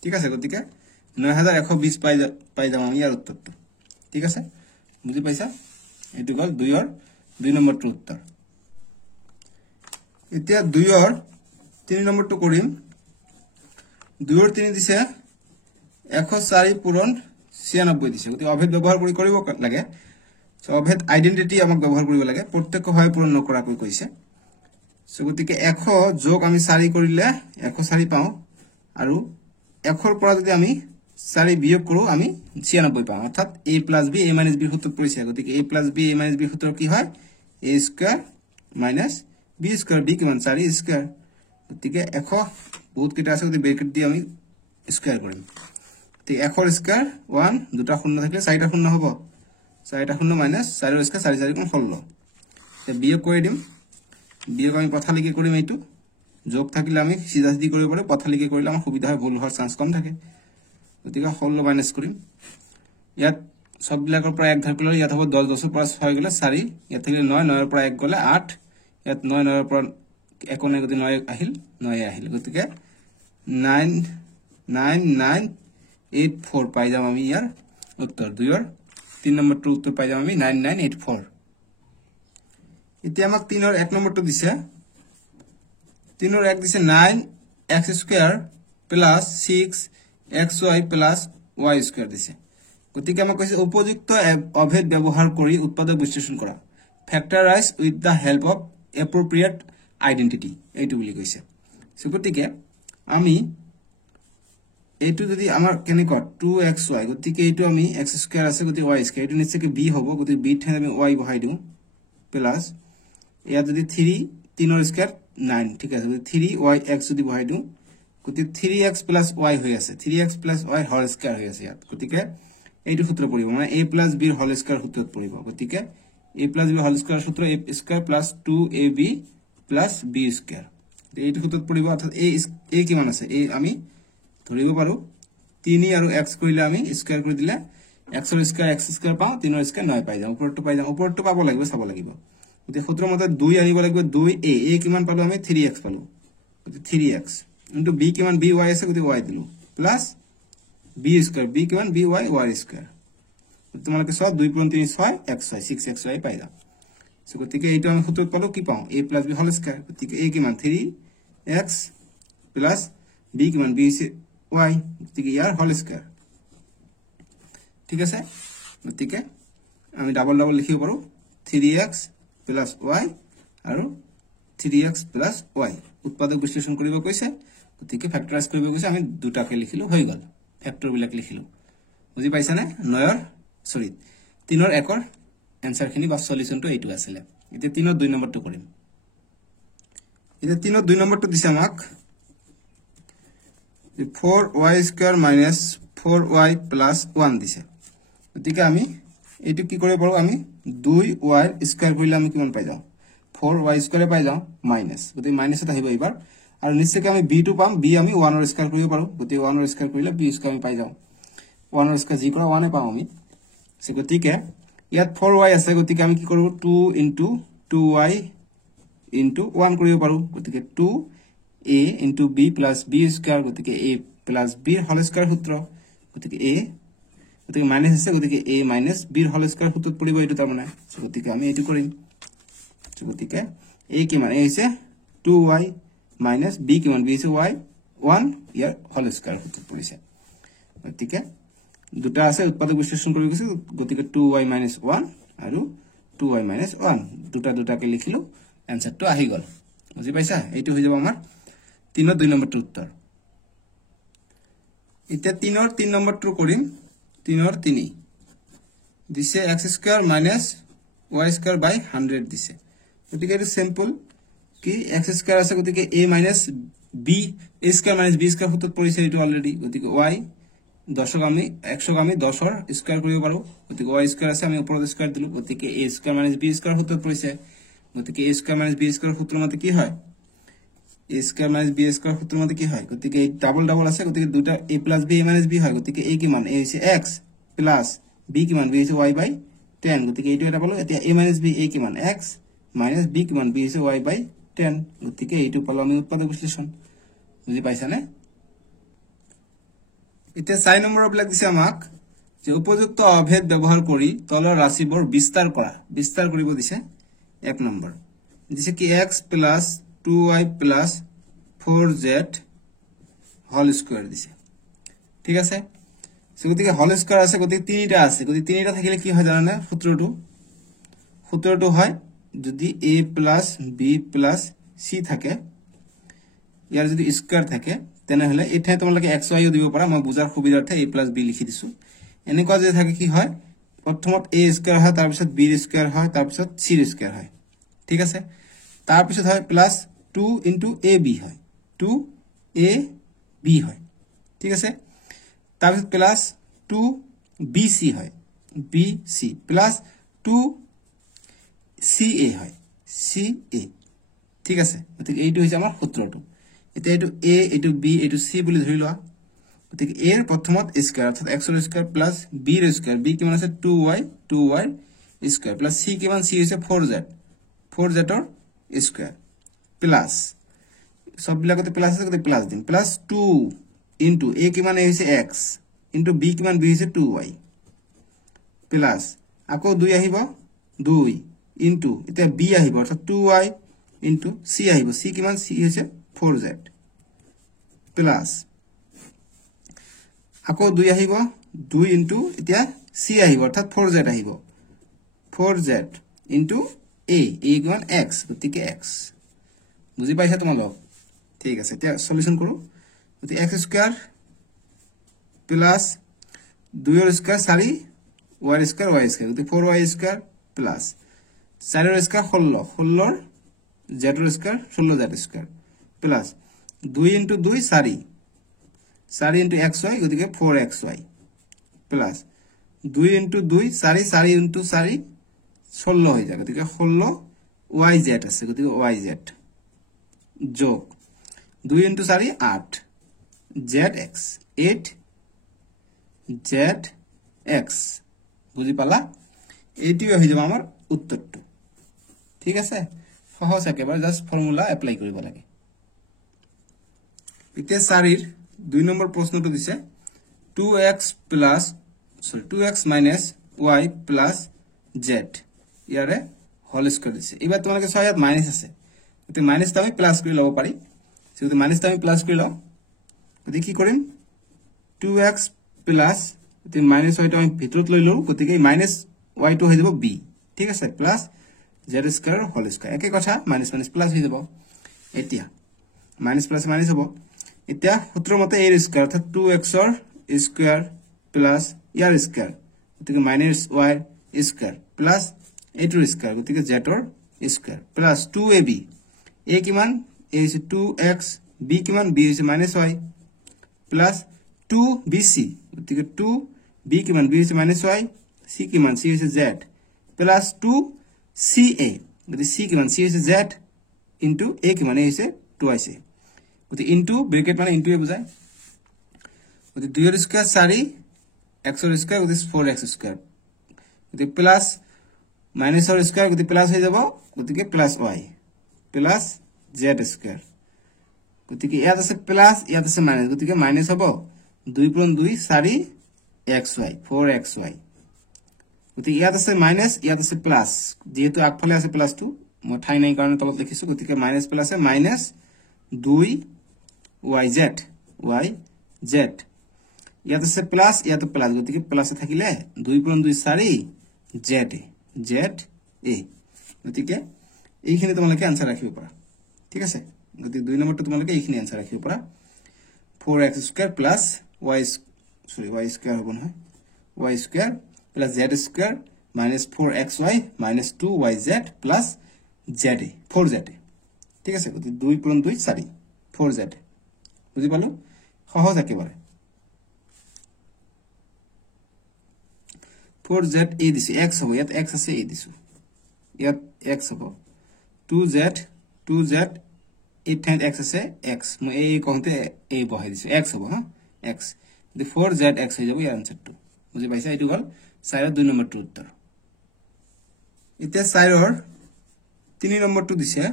ঠিক আছে গতিকে 9120 পাই যাম আমি ইয়াৰ উত্তৰটো ঠিক আছে বুজি পাইছা এটো গল 2 ৰ 2 নম্বৰটো উত্তৰ এতিয়া 2 ৰ 3 নম্বৰটো কৰিম 2 ৰ 3 দিছে 104 পূৰণ 96 দিছে গতি অভেদ ব্যৱহাৰ কৰি কৰিব লাগে সো অভেদ আইডেন্টিটি আমাক ব্যৱহাৰ কৰিব লাগে প্ৰত্যক্ষ হয় পূৰণ নকৰাকৈ কৈছে সো গতিকে 100 যোগ আমি 4 কৰিলে 104 পাও আৰু 100 ৰ পৰা যদি আমি 4 বিয়োগ কৰো আমি 96 পাও অৰ্থাৎ a + b a - b সূত্ৰত পৰিছে গতিকে a + b a - b সূত্ৰ কি হয় a square - b square b কিমান 4 স্কয়াৰ গতিকে 100 বহুত কিটা আছে গতি ব্ৰেকেট দি আমি স্কয়াৰ কৰিম তে 100 ৰ স্কয়াৰ 1 দুটা শূন্য থাকিলে চাৰিটা শূন্য হ'ব চাৰিটা শূন্য মাইনাস 4 ৰ স্কয়াৰ 4 4 গুণ 16 তে বিয়োগ কৰি দিম বিয়োগ আমি পথালিকে কৰিম এইটো যোগ থাকিলে আমি সিধা সিধি কৰিব পাৰো পথালিকে কৰিলে আমাৰ সুবিধা হয় ভুল হোৱাৰ চান্স কম থাকে গতিকে 16 মাইনাস কৰিম ইয়াত সববিলাকৰ পৰা 1 ধাৰ পেলালে ইয়াত হ'ব 10 10 ৰ পৰা 6 গলে 4 ইয়াত থাকিলে 9 9 ৰ পৰা 1 গলে 8 ইয়াত 9 9 ৰ পৰা 1 নে গতি 9 আহিল 9 আহিল গতিকে 9 9 9 8 4 পাই যাম আমি ইয়াৰ উত্তৰ 2 ৰ 3 নম্বৰটো উত্তৰ পাই যাম আমি 9984 এতিয়া আমাক 3 ৰ 1 নম্বৰটো দিছে 3 ৰ 1 দিছে 9x² plus 6xy plus y² দিছে গতিকে আমাক কৈছে উপযুক্ত অভেদ ব্যৱহাৰ কৰি উৎপাদক বিশ্লেষণ কৰা factorise with the help of appropriate identity এইটো বুলি কৈছে সো গতিকে আমি এইটো যদি আমাৰ কেনেকুৱা 2xy গতিকে এইটো আমি x² আছে গতিকে y² এইটো নিশ্চয় কি b হ'ব গতিকে b ঠাইত আমি y বহাই দিও প্লাস ইয়া যদি 3 3 ৰ স্কয়াৰ 9 ঠিক আছে 3yx যদি বহাই দিও গতিকে 3x + y হৈ আছে 3x + y হোল স্কয়াৰ হৈ আছে ইয়াত গতিকে এইটো সূত্ৰ পৰিব মানে a + b হোল স্কয়াৰ সূত্ৰত পৰিব গতিকে a + b হোল স্কয়াৰ সূত্ৰ a² + 2ab + b² এইটো সূত্ৰত পৰিব অৰ্থাৎ a কিমান আছে a আমি ধৰিব পাৰো 3 আৰু x কৰিলে আমি স্কয়াৰ কৰি দিলে x ৰ স্কয়াৰ x² পাও 3 ৰ স্কয়াৰ 9 পাই যাম ওপৰটো পাই যাম ওপৰটো পাব লাগিব চাব লাগিব গতিকে সূত্ৰ মতে 2 আনিব লাগিব 2a a কিমান পালো আমি 3x পালো গতিকে 3x ইনটু b কিমান by আছে গতিকে y দিলো প্লাস b² b কিমান by y² তোমালোকে সব 2 * 3 6 xy 6xy পাই যাম সো গতিকে এইটো আমি সূত্ৰত পালো কি পাও a + b হোল স্কয়াৰ গতিকে a কিমান 3x প্লাস b কিমান b আছে y গতিকে ইয়াৰ হোল স্কয়াৰ ঠিক আছে গতিকে আমি ডাবল ডাবল লিখিব পাৰো 3x + y আৰু 3x + y উৎপাদক বিশ্লেষণ কৰিব কৈছে গতিকে ফ্যাক্টৰাইজ কৰিব কৈছে আমি দুটাকে লিখিলো হৈ গল ফ্যাক্টৰ বিলাক লিখিলো বুজি পাইছা নে 9 ৰ সৰি 3 ৰ 1 ৰ आंसर খিনি বা সলিউশনটো এইটো আছিল এতিয়া 3 ৰ 2 নম্বৰটো কৰিম এতিয়া 3 ৰ 2 নম্বৰটো দিছে আমাক 4y² - 4y + 1 দিছে গতিকে আমি এইটো কি কৰিব পাৰো আমি 2y² কৰিলে আমি কিমান পাই যাও 4y² পাই যাও মাইনাস গতিকে মাইনাস এটা আহিব এবাৰ আৰু নিশ্চয়কৈ আমি b টো পাম b আমি 1 ৰ স্কয়াৰ কৰিব পাৰো গতিকে 1 ৰ স্কয়াৰ কৰিলে b স্কয়াৰ আমি পাই যাও 1 ৰ স্কয়াৰ যি কৰা 1 এ পাও আমি সে গতিকে ইয়াত 4y আছে গতিকে আমি কি কৰো 2 * 2y * 1 কৰিব পাৰো গতিকে 2a * b + b² গতিকে a + b হোল স্কয়াৰ সূত্ৰ গতিকে a গতিকে মাইনাস আছে গতিকে a - b হোল স্কয়াৰ সূত্ৰত পৰিব এইটো তাৰ মানে গতিকে আমি এইটো কৰিম গতিকে a কিমান a হৈছে 2y - b কিমান b হৈছে y 1 ইয়াৰ হোল স্কয়াৰ সূত্ৰত পৰিছে গতিকে দুটা আছে উৎপাদক বিশ্লেষণ কৰিব গৈছে গতিকে 2y - 1 আৰু 2y - 1 দুটাকে লিখিলো आंसरটো আহি গল বুজি পাইছা এইটো হৈ যাব আমাৰ 3 ৰ 2 নম্বৰটো উত্তৰ এতিয়া 3 ৰ 3 নম্বৰটো কৰিম 3 ৰ 3 দিছে x² - y² / 100 দিছে গতিকে এটা সিম্পল কি x² আছে গতিকে a - b a² - b² সূত্ৰত পৰিছে এইটো অলৰেডি গতিকে y 10ক আমি 100ক আমি 10 ৰ স্কয়াৰ কৰিব পাৰো গতিকে y² আছে আমি ওপৰত স্কয়াৰ দিলো গতিকে a² - b² সূত্ৰত পৰিছে গতিকে a² - b² সূত্ৰ মতে কি হয় a² - b² সূত্ৰ মতে কি হয় গতিকে এই ডাবল ডাবল আছে গতিকে দুটা a + b a - b হয় গতিকে a কিমান a হৈছে x প্লাস b কিমান b হৈছে y / 10 গতিকে এইটো এটা পালো এতিয়া a - b a কিমান x - b কিমান b হৈছে y / 10 গতিকে এইটো পালো আমি উৎপাদক বিশ্লেষণ বুজি পাইছা নে এতিয়া 4 নম্বৰৰ ব্লক দিছে আমাক যে উপযুক্ত অভেদ ব্যৱহাৰ কৰি তলৰ ৰাশিবোৰ বিস্তাৰ কৰিব দিছে 1 নম্বৰ দিছে কি x + 2y + 4z whole square দিছে ঠিক আছে গতিকে হোল স্কয়াৰ আছে গতিকে তিনিটা আছে গতিকে তিনিটা থাকিলে কি হয় জানানে সূত্ৰটো হয় যদি a + b + c থাকে ইয়াৰ যদি স্কয়াৰ থাকে তেনেহলে এঠাই তোমালোকে xy ও দিব পাৰা মই বুজাৰ সুবিধাৰ্থে a + b লিখি দিছো এনেকুৱা যে থাকে কি হয় প্ৰথমত a² হয় তাৰ পিছত b² হয় তাৰ পিছত c² হয় ঠিক আছে তাৰ পিছত হয় +2 * ab হয় 2ab হয় ঠিক আছে তাৰ পিছত +2bc হয় bc +2ca হয় ca ঠিক আছে গতিকে এইটো হৈছে আমাৰ সূত্ৰটো এতিয়া এইটো a এইটো b এইটো c বুলি ধৰি লোৱা গতিকে a এর প্রথমত স্কয়ার অর্থাৎ x এর স্কয়ার প্লাস b এর স্কয়ার b কিমান আছে 2y স্কয়ার প্লাস c কিমান c হৈছে 4z এর স্কয়ার প্লাস সববিলাকতে প্লাস আছে গতি প্লাস দিম প্লাস 2 ইনটু a কিমান a হৈছে x ইনটু b কিমান b হৈছে 2y প্লাস আকৌ 2 আহিব 2 ইনটু এটা b আহিব অর্থাৎ 2y ইনটু c আহিব c কিমান c হৈছে 4z প্লাস আকৌ 2 আহিব 2 ইনটু এতিয়া c আহিব অর্থাৎ 4z আহিব 4z ইনটু a কিমান x গতিকে x বুজি পাইছা তোমালোক ঠিক আছে এতিয়া সলিউশন কৰো গতি x স্কয়ার প্লাস 2 এর স্কয়ার 4 y স্কয়ার গতি 4y স্কয়ার প্লাস 4 এর স্কয়ার 16 z এর square 16 z square plus 2 into 2 4 into xy গতিকে 4xy প্লাস 2 ইনটু 2 4 ইনটু 4 16 হয়ে যায় গতিকে 16 yz আছে গতিকে yz যোগ 2 ইনটু 4 8 zx 8 zx বুঝি পালা এইটোই হই যাব আমার উত্তরটো ঠিক আছে সহজ একেবারে জাস্ট ফর্মুলা এপ্লাই কৰিব লাগে এতিয়া 4 এৰ 2 নম্বৰ প্ৰশ্নটো দিছে 2x minus y plus z ইয়ারে হোল স্কয়ার দিছে এবার তোমাকে 6 ইয়াত মাইনাস আছে গতি মাইনাসটা আমি প্লাস কৰি লব পাৰি যদি মাইনাসটা আমি প্লাস কৰি লও গতি কি কৰিম 2x প্লাস গতি মাইনাস y টো আমি ভিতৰত লৈ লও গতিকে মাইনাস y টো হৈ যাব b ঠিক আছে plus z square whole square একে কথা মাইনাস মাইনাস প্লাস হৈ যাব এতিয়া মাইনাস প্লাস মাইনাস হ'ব এতিয়া সূত্ৰৰ মতে a স্কয়াৰ অৰ্থাৎ 2x ৰ স্কয়াৰ প্লাস ইয়াৰ স্কয়াৰ গতিকে minus y square plus a ৰ স্কয়াৰ গতিকে z ৰ স্কয়ার প্লাস 2ab a কিমান a is 2x b কিমান b is minus y plus 2bc গতিকে 2b কিমান b is minus y c কিমান c is z plus 2ca গতিকে c কিমান c is z into a কিমান a is 2ic গতিকে ইনটু ব্র্যাকেট মানে ইনটু এ বুঝায় গতিকে 2 এর স্কয়ার 4 x এর স্কয়ার গতিকে 4x স্কয়ার গতিকে প্লাস মাইনাস এর স্কয়ার গতিকে প্লাস হয়ে যাব গতিকে plus y plus z square গতিকে ইয়াত আছে প্লাস ইয়াত আছে মাইনাস গতিকে মাইনাস হ'ব 2 × 2 4xy 4xy গতিকে ইয়াত আছে মাইনাস ইয়াত আছে প্লাস যেহেতু আগফালে আছে প্লাস 2 মই ঠাই নাই কাৰণে তলত লিখিছো গতিকে মাইনাস প্লাস আছে মাইনাস 2yz ইয়াত আছে প্লাস ইয়াত প্লাস গতিকে প্লাস থাকিলে 2 × 2 4 z গতিকে এইখিনি তোমালোকে आंसर ৰাখিব পাৰা ঠিক আছে গতিকে 2 নম্বৰটো তোমালোকে এইখিনি आंसर ৰাখিব পাৰা 4x² প্লাস y স্কয়ার হ'ব নহয় y square plus z square minus 4xy minus 2yz plus za 4z ঠিক আছে গতি 2 × 2 4 4z বুঝি পালো সহজ একেবারে 4z a দিছে x হ'ব ইয়াত x আছে a দিছো ইয়াত x হ'ব 2z এই ঠাইত x আছে x মই এই কওঁতে a বহাই দিছো x হ'ব হা x দি 4zx হৈ যাব ইয়াৰ আনসাৰটো বুজি পাইছা এটো হল 4 2 নম্বৰটো উত্তৰ এতিয়া 4 ৰ 3 নম্বৰটো দিছে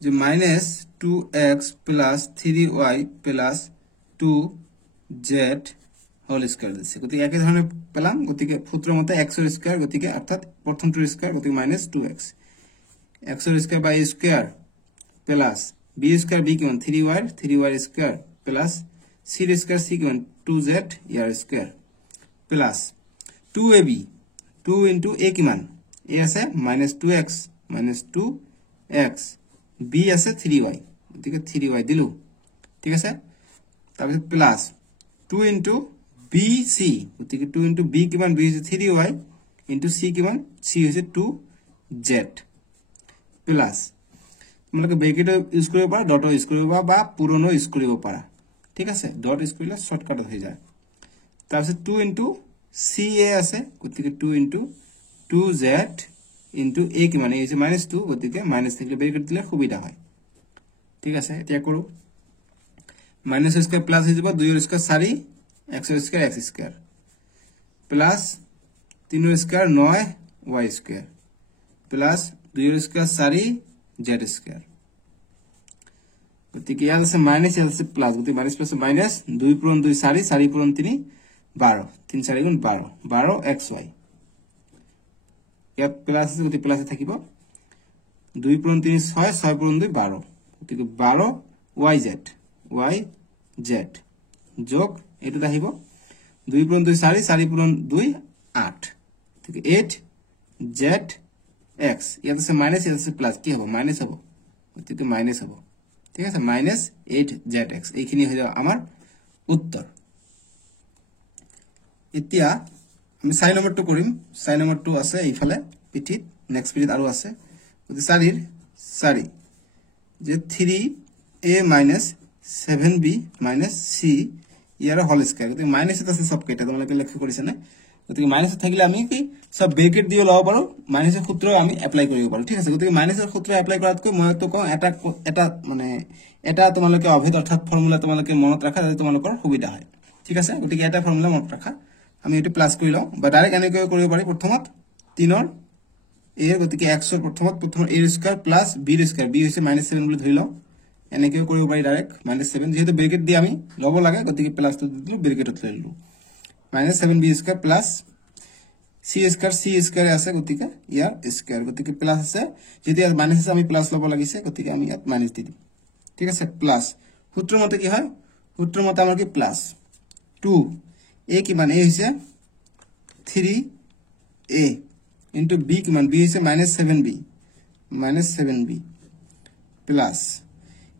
যে -2x + 3y + 2z whole square দিছে গতি একই ধৰণে পেলাম গতিকে সূত্ৰৰ মতে x এৰ স্কয়াৰ গতিকে অৰ্থাৎ প্ৰথমটোৰ স্কয়ার গতিকে -2x x এর square by a square plus b square b কিমান 3y স্কয়ার প্লাস c এর স্কয়ার c কিমান 2z ইয়াৰ স্কয়ার প্লাস 2ab 2 * a কিমান a আছে -2x -2x b আছে 3y গতিকে 3y দিলু ঠিক আছে তাৰপিছত প্লাস 2 * bc গতিকে 2 * b কিমান b is 3y * c কিমান c হৈছে 2z প্লাস তোমালোকে ব্র্যাকেট ইউজ কৰিব পাৰা ডট ইউজ কৰিব পাৰা বা পুৰণো ইউজ কৰিব পাৰা ঠিক আছে ডট ইউজ কৰিলে শৰ্টকাট হৈ যায় তাৰপিছত 2 * ca আছে গতিকে 2 * 2z * a কিমান এই হৈছে -2 গতিকে মাইনাস থাকিলে ব্র্যাকেট দিলে সুবিধা হয় ঠিক আছে এতিয়া কৰো माइनस स्क्वायर प्लस हो যাব 2 square 4 x square x square plus 3 square 9 y square plus 2 square 4 z square গতিকে ইয়াত আছে মাইনাস ইয়াত আছে প্লাস গতিকে মাইনাস প্লাস মাইনাস 2 পূরণ 2 4 4 পূরণ 3 12 3 4 গুণ 12 12 xy ইয়াত প্লাস আছে গতিকে প্লাসে থাকিব 2 পূরণ 3 6 6 পূরণ 2 12 গতিকে 12 yz যোগ এটো আহিব 2 পূরণ 2 4 4 পূরণ 2 8 ঠিক 8 z x ইয়াত আছে মাইনাস ইয়াত আছে প্লাস কি হবে মাইনাস হবে গতিকে মাইনাস হবে ঠিক আছে মাইনাস 8zx এইখিনি হৈ যাব আমাৰ উত্তৰ এতিয়া আমি সাইন নম্বৰটো কৰিম সাইন নম্বৰটো আছে এইফালে পিঠিত নেক্সট পিঠিত আৰু আছে গতি 4 4 যে 3a - 7b - c ইয়াৰ হোল স্কয়াৰ গতি মাইনাস এটা আছে সব কেটা তোমালোকে লক্ষ্য কৰিছে না গতি মাইনাস থাকিলে আমি কি সব ব্ৰ্যাকেট দিও লাও পাৰো মাইনাসৰ সূত্ৰ আমি এপ্লাই কৰিব পাৰো ঠিক আছে গতি মাইনাসৰ সূত্ৰ এপ্লাই কৰাতকৈ মই তো কওঁ এটা মানে এটা তোমালোকে অভেদ অৰ্থাৎ ফৰ্মুলা তোমালোকে মনত ৰাখা যাতে তোমালোকৰ সুবিধা হয় ঠিক আছে গতি এটা ফৰ্মুলা মনত ৰাখা আমি এটো প্লাস কৰি লও বা ডাইৰেক্ট এনেকৈ কৰিব পাৰি প্ৰথমত 3 ৰ a গতি x ৰ প্ৰথম a square plus b square b হৈছে -7 বুলি ধৰি লও এনেকৈ কৰিব পাৰি ডাইৰেক্ট -7 যেহেতু ব্র্যাকেট দি আমি লব লাগে গতি প্লাস তো দিলো ব্র্যাকেটত লৈ ললো -7b square plus c square আছে গতি ইয়াৰ স্কয়ার গতি প্লাস আছে যদি ইয়াত মাইনাস আছে আমি প্লাস লব লাগিছে গতি আমি ইয়াত মাইনাস দি দিম ঠিক আছে প্লাস সূত্র মতে কি হয় সূত্র মতে আমাৰ কি প্লাস 2 a কিমান a হৈছে 3a into b কিমান b হৈছে -7b প্লাস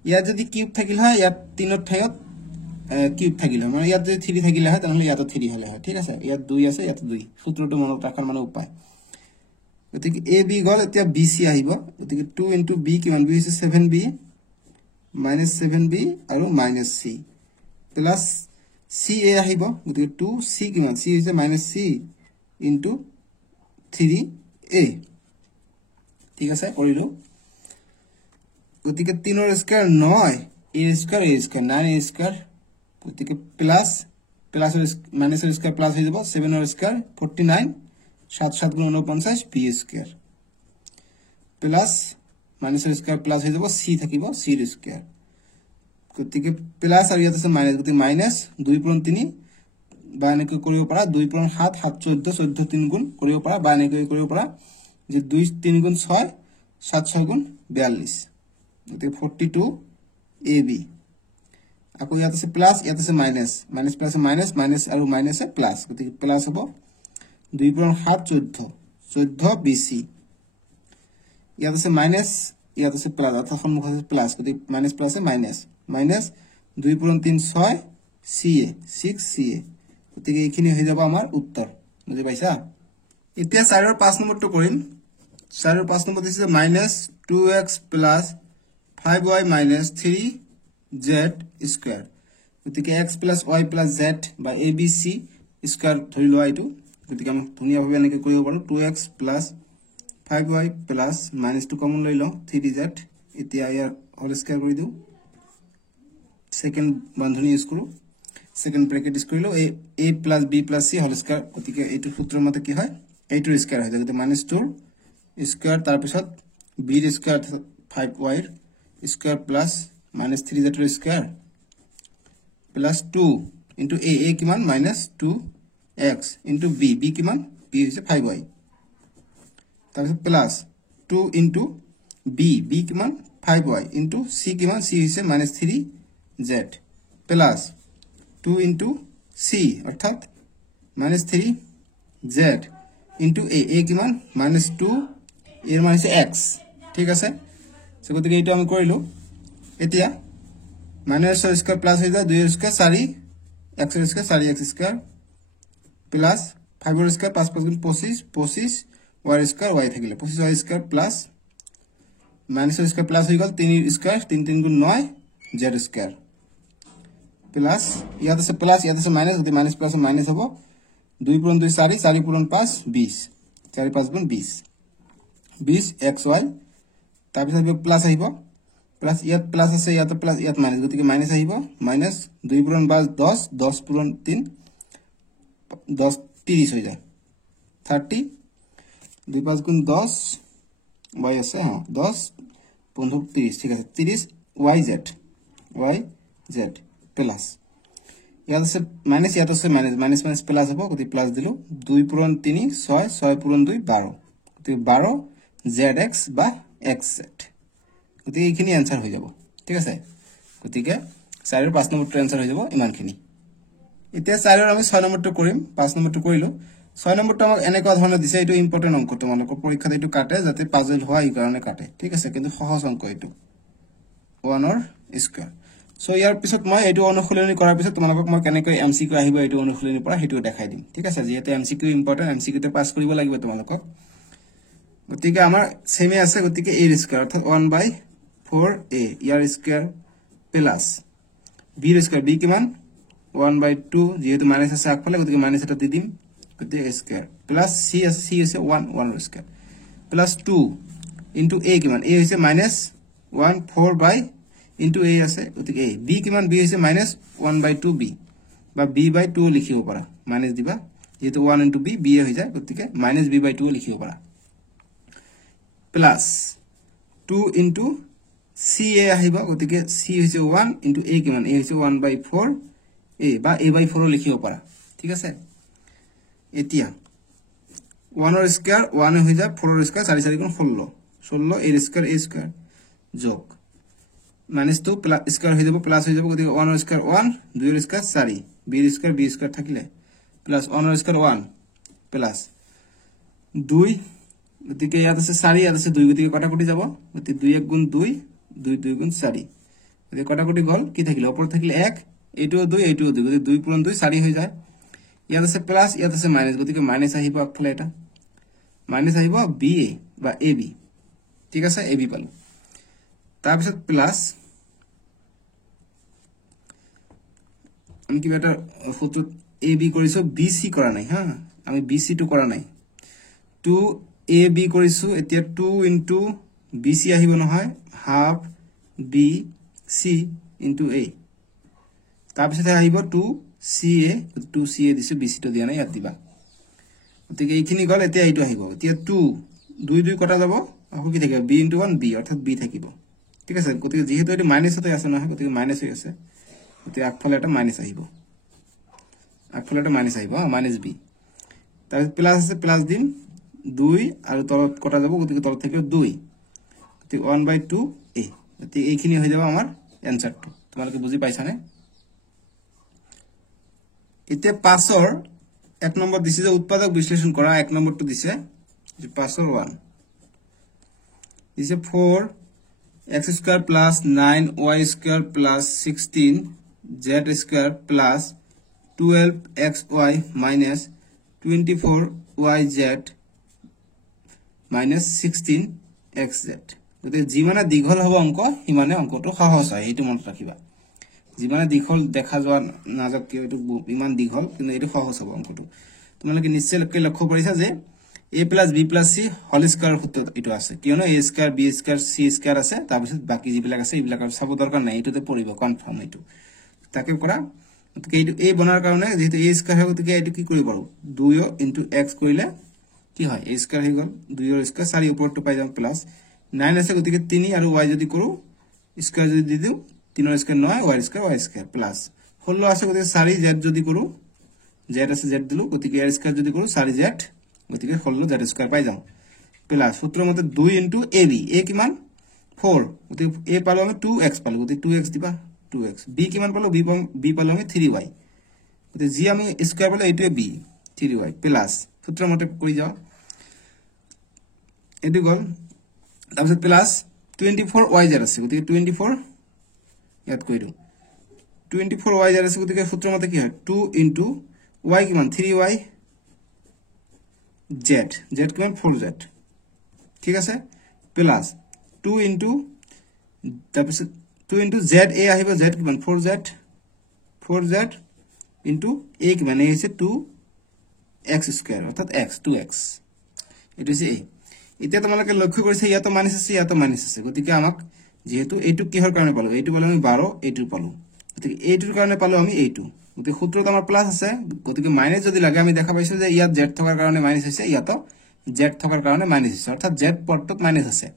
ইয়াত যদি কিউব থাকিল হয় ইয়াত 3 ৰ ঠাইত কিউব থাকিল হয় মানে ইয়াত যদি 3 থাকিলে হয় তাহলে ইয়াত 3 হলে হয় ঠিক আছে ইয়াত 2 আছে ইয়াত 2 সূত্ৰটো মনত ৰাখাৰ মানে উপায় গতিকে ab গল এতিয়া bc আহিব গতিকে 2 into b কিমান b হৈছে 7b -7b আৰু -c প্লাস ca আহিব গতিকে 2c কিমান c হৈছে -c into 3a ঠিক আছে কৰিলো গতিকে 3 ৰ square 9 a square 9a square গতিকে প্লাস মাইনাস এৰ স্কয়াৰ প্লাস হৈ যাব 7 ৰ স্কয়ার 49 7 7 গুণ 49 b স্কয়ার প্লাস মাইনাস এর স্কয়ার প্লাস হৈ যাব c থাকিব c ৰ স্কয়াৰ গতিকে প্লাস আৰু ইয়াত আছে মাইনাস গতিকে মাইনাস 2 পূৰণ 3 বা এনেকৈ কৰিব পাৰা 2 পূৰণ 7 7 14 14 3 গুণ কৰিব পাৰা বা এনেকৈ কৰিব পাৰা যে 2 3 গুণ 6 7 6 গুণ 42 গতিকে 42 ab আকৌ ইয়াত আছে প্লাস ইয়াত আছে minus minus plus minus minus আৰু মাইনাসে প্লাস গতিকে প্লাস হ'ব 2 পূৰণ 7 14 bc ইয়াত আছে মাইনাস ইয়াত আছে প্লাস অৰ্থাৎ সম্মুখ আছে প্লাস গতিকে মাইনাস প্লাসে মাইনাস মাইনাস 2 পূৰণ 3 6 ca 6ca গতিকে এইখিনি হৈ যাব আমাৰ উত্তৰ বুজি পাইছা এতিয়া 4 ৰ 5 নম্বৰটো কৰিম 4 ৰ 5 নম্বৰ দিছে -2x + 5y - 3z স্কয়াৰ গতিকে x + y + z বা abc স্কয়াৰ ধৰি লোৱা এইটো গতিকে আমি ধুনিয়াভাৱে এনেকৈ কৰিব পাৰো 2x + 5y + -2 কমন লৈ লওঁ 3z এতিয়া ইয়াৰ হোল স্কয়াৰ কৰি দিও সেকেন্ড বন্ধনী ইউজ কৰো সেকেন্ড ব্ৰ্যাকেট ইউজ কৰিলো a + b + c whole square গতিকে এইটো সূত্ৰৰ মতে কি হয় এইটোৰ স্কয়াৰ হৈ যায় গতিকে -2 স্কয়াৰ তাৰ পিছত b ৰ স্কয়াৰ 5y ৰ স্কয়াৰ প্লাস -3z ৰ স্কয়ার প্লাস 2 into a কিমান -2x into b কিমান b হৈছে 5y তাৰপিছত প্লাস 2 into b কিমান 5y into c কিমান c হৈছে -3z প্লাস 2 into c অর্থাৎ -3z into a কিমান -2 এর মান হৈছে x ঠিক আছে সো গতিকে এইটো আমি কৰিলো এতিয়া মাইনাস এর স্কয়ার প্লাস হৈ যায় 2 এর স্কয়ার 4 x এর স্কয়ার 4x স্কয়ার প্লাস 5 এর স্কয়ার 5 5 গুণ 25 25 y এর স্কয়ার y থাকিলে 25 y স্কয়ার প্লাস মাইনাস এর স্কয়ার প্লাস হৈ গল 3 এর স্কয়ার 3 3 গুণ 9 z স্কয়ার প্লাস ইয়াত আছে প্লাস ইয়াত আছে মাইনাস গতি মাইনাস প্লাস মাইনাস হ'ব 2 পূৰণ 2 4 4 পূৰণ 5 20 4 5 গুণ 20 20 xy তাৰপিছত প্লাস আহিব প্লাস ইয়াত প্লাস আছে ইয়াত প্লাস ইয়াত মাইনাস গতিকে মাইনাস আহিব মাইনাস 2 পূরণ 5 10 10 পূরণ 3 10 30 হৈ যায় 30 2 5 গুণ 10 y আছে হ্যাঁ 10 15 30 ঠিক আছে 30 yz প্লাস ইয়াত আছে মাইনাস ইয়াত আছে মাইনাস মাইনাস মাইনাস প্লাস হ'ব গতি প্লাস দিলো 2 পূরণ 3 6 6 পূরণ 2 12 গতি 12 zx বা xz গতি এইখিনি आंसर হৈ যাব ঠিক আছে গতিকে 4 এর 5 নম্বৰটো आंसर হৈ যাব ইমানখিনি এতিয়া 4 এৰ আমি 6 নম্বৰটো কৰিম 5 নম্বৰটো কৰিলো 6 নম্বৰটো আমাক এনেকুৱা ধৰণৰ দিছে এটো ইম্পৰ্টেন্ট অংক তোমালোকৰ পৰীক্ষাত এটো কাটে যাতে পাজল হয় এই কাৰণে কাটে ঠিক আছে কিন্তু সহজ অংক এটো 1 ৰ স্কয়াৰ সো ইয়াৰ পিছত মই এটো অনুশীলনী কৰাৰ পিছত তোমালোকক মই কেনেকৈ এমসিকিউ আহিব এটো অনুশীলনী পৰা হেতু দেখাই দিম ঠিক আছে যেহেতু এমসিকিউ ইম্পৰ্টেন্ট এমসিকিউ তে পাস কৰিব লাগিব তোমালোকক গতিকে আমাৰ সেমে আছে গতিকে a স্কয়াৰ অৰ্থাৎ 1/4a ইয়াৰ square plus b square b কিমান 1/2 যেহেতু মাইনাস আছে আগফালে গতিকে মাইনাস এটা দি দিম গতিকে a স্কয়াৰ প্লাস c আছে 1 স্কয়াৰ প্লাস 2 ইনটু a কিমান a হৈছে -1/4 ইনটু a আছে গতিকে a b কিমান b হৈছে -1/2b বা b/2 লিখিব পাৰা মাইনাস দিবা যেহেতু 1 ইনটু b b হৈ যায় গতিকে -b/2 লিখিব পাৰা প্লাস 2 ইনটু ca আহিব গতিকে c হৈছে 1 ইনটু a কিমান a হৈছে 1/4 a বা a/4 লিখিব পাৰা ঠিক আছে এতিয়া 1 ৰ স্কয়াৰ 1 হৈ যায় 4 ৰ স্কয়াৰ 4 4 গুণ 16 16 a স্কয়াৰ a স্কয়াৰ যোগ -2 প্লাস স্কয়াৰ হৈ যাব প্লাস হৈ যাব গতিকে 1 ৰ স্কয়াৰ 1 2 ৰ স্কয়াৰ 4 b ৰ স্কয়াৰ থাকিলে প্লাস 1 ৰ স্কয়াৰ 1 প্লাস 2 গতিকে ইয়াত আছে 4 ইয়াত আছে 2 গতিকে কটাকটি যাব গতিকে 2 1 গুণ 2 2 2 গুণ 4 গতিকে কটাকটি গল কি থাকিলে ওপৰ থাকিলে 1 এইটো 2 এইটো 2 গতিকে 2 পূৰণ 2 4 হৈ যায় ইয়াত আছে প্লাস ইয়াত আছে মাইনাস গতিকে মাইনাস আহিব আগফালে এটা মাইনাস আহিব ba বা ab ঠিক আছে ab পালো তাৰ পিছত প্লাস আমি কিবা এটা ফটোত ab কৰিছো bc কৰা নাই হা আমি bc টো কৰা নাই 2 ab কৰিছো এতিয়া 2 ইনটু bc আহিব নহয় হাফ bc ইনটু a তাৰ পিছত আহিব 2ca দিছো bc টো দিয়া নাই ইয়াত দিবা গতিকে এইখিনি গল এতিয়া এইটো আহিব এতিয়া 2 2 2 কটা যাব আকৌ কি থাকিব b ইনটু 1 b অৰ্থাৎ b থাকিব ঠিক আছে গতিকে যেহেতু এটো মাইনাসতে আছে নহয় গতিকে মাইনাস হৈ আছে গতিকে আগফালে এটা মাইনাস আহিব মাইনাস b তাৰ প্লাস আছে প্লাস দিম 2 আৰু তলত কটা যাব গতিকে তলত থাকিব 2 গতিকে 1/2 a গতিকে এইখিনি হৈ যাব আমাৰ এনসাৰটো তোমালোকে বুজি পাইছানে এতিয়া 5 ৰ 1 নম্বৰ দিছে যে উৎপাদক বিশ্লেষণ কৰা 1 নম্বৰটো দিছে যে 5 ৰ 1 দিছে 4 x square plus 9 y square plus 16 z square plus 12 xy minus 24 yz minus 16 xz গতিকে যিমানে দীঘল হ'ব অংক হিমানে অংকটো সহজ হয় এইটো মনত ৰাখিবা যিমানে দীঘল দেখা যোৱা নাযাক কি এইটো ইমান দীঘল কিন্তু এইটো সহজ হ'ব অংকটো তোমালোকে নিশ্চয় লক্ষ্য কৰিছা যে a plus b plus c whole square সূত্র এটো আছে কিয়নো a square b square c square আছে তাৰ পিছত বাকি যিবিলাক আছে এইবিলাক সব দৰকাৰ নাই এটোতে পৰিব কনফাৰ্ম এটো তাকে কৰা গতিকে এইটো a বনাৰ কাৰণে যেহেতু a square হয় গতিকে এটো কি কৰিব পাৰো 2 ইনটু x কৰিলে কি হয় a square হৈ গল 2 ৰ স্কয়াৰ 4 ওপৰটো পাই যাম প্লাস 9 আছে গতিকে 3 আৰু y যদি কৰো স্কয়াৰ যদি দি দিও 3 ৰ স্কয়াৰ 9 y স্কয়াৰ প্লাস 16 আছে গতিকে 4 z যদি কৰো z আছে z দিলো গতিকে r স্কয়াৰ যদি কৰো 4 z গতিকে 16 z স্কয়াৰ পাই যাও প্লাস সূত্র মতে 2 ইনটু ab a কিমান 4 গতিকে a পালো আমি 2x পালো গতিকে 2x দিবা 2x b কিমান পালো b পালো আমি 3y গতিকে g আমি স্কয়াৰ পালো এইটোৱে b 3y প্লাস সূত্ৰ মতে কৰি যাও এটো গল তাৰপিছত প্লাস 24yz আছে গতিকে 24 ইয়াত কৰি দিও 24yz আছে গতিকে সূত্র মতে কি হয় 2 ইনটু y কিমান 3y z কিমান 4z ঠিক আছে প্লাস 2 ইনটু তাৰপিছত 2 ইনটু z a আহিব z কিমান 4z ইনটু a কিমান a হৈছে 2x স্কয়াৰ অৰ্থাৎ x 2x এটো হৈছে a এতিয়া তোমালোকে লক্ষ্য কৰিছে ইয়াতো মাইনাস আছে গতিকে আমাক যেহেতু এইটো কিহৰ কাৰণে পালো এইটো পালো আমি 12 এইটো পালো গতিকে এইটোৰ কাৰণে পালো আমি এইটো গতিকে সূত্ৰত আমাৰ প্লাস আছে গতিকে মাইনাস যদি লাগে আমি দেখা পাইছো যে ইয়াত z থকাৰ কাৰণে মাইনাস হৈছে ইয়াতো z থকাৰ কাৰণে মাইনাস হৈছে অৰ্থাৎ z পদটোত মাইনাস আছে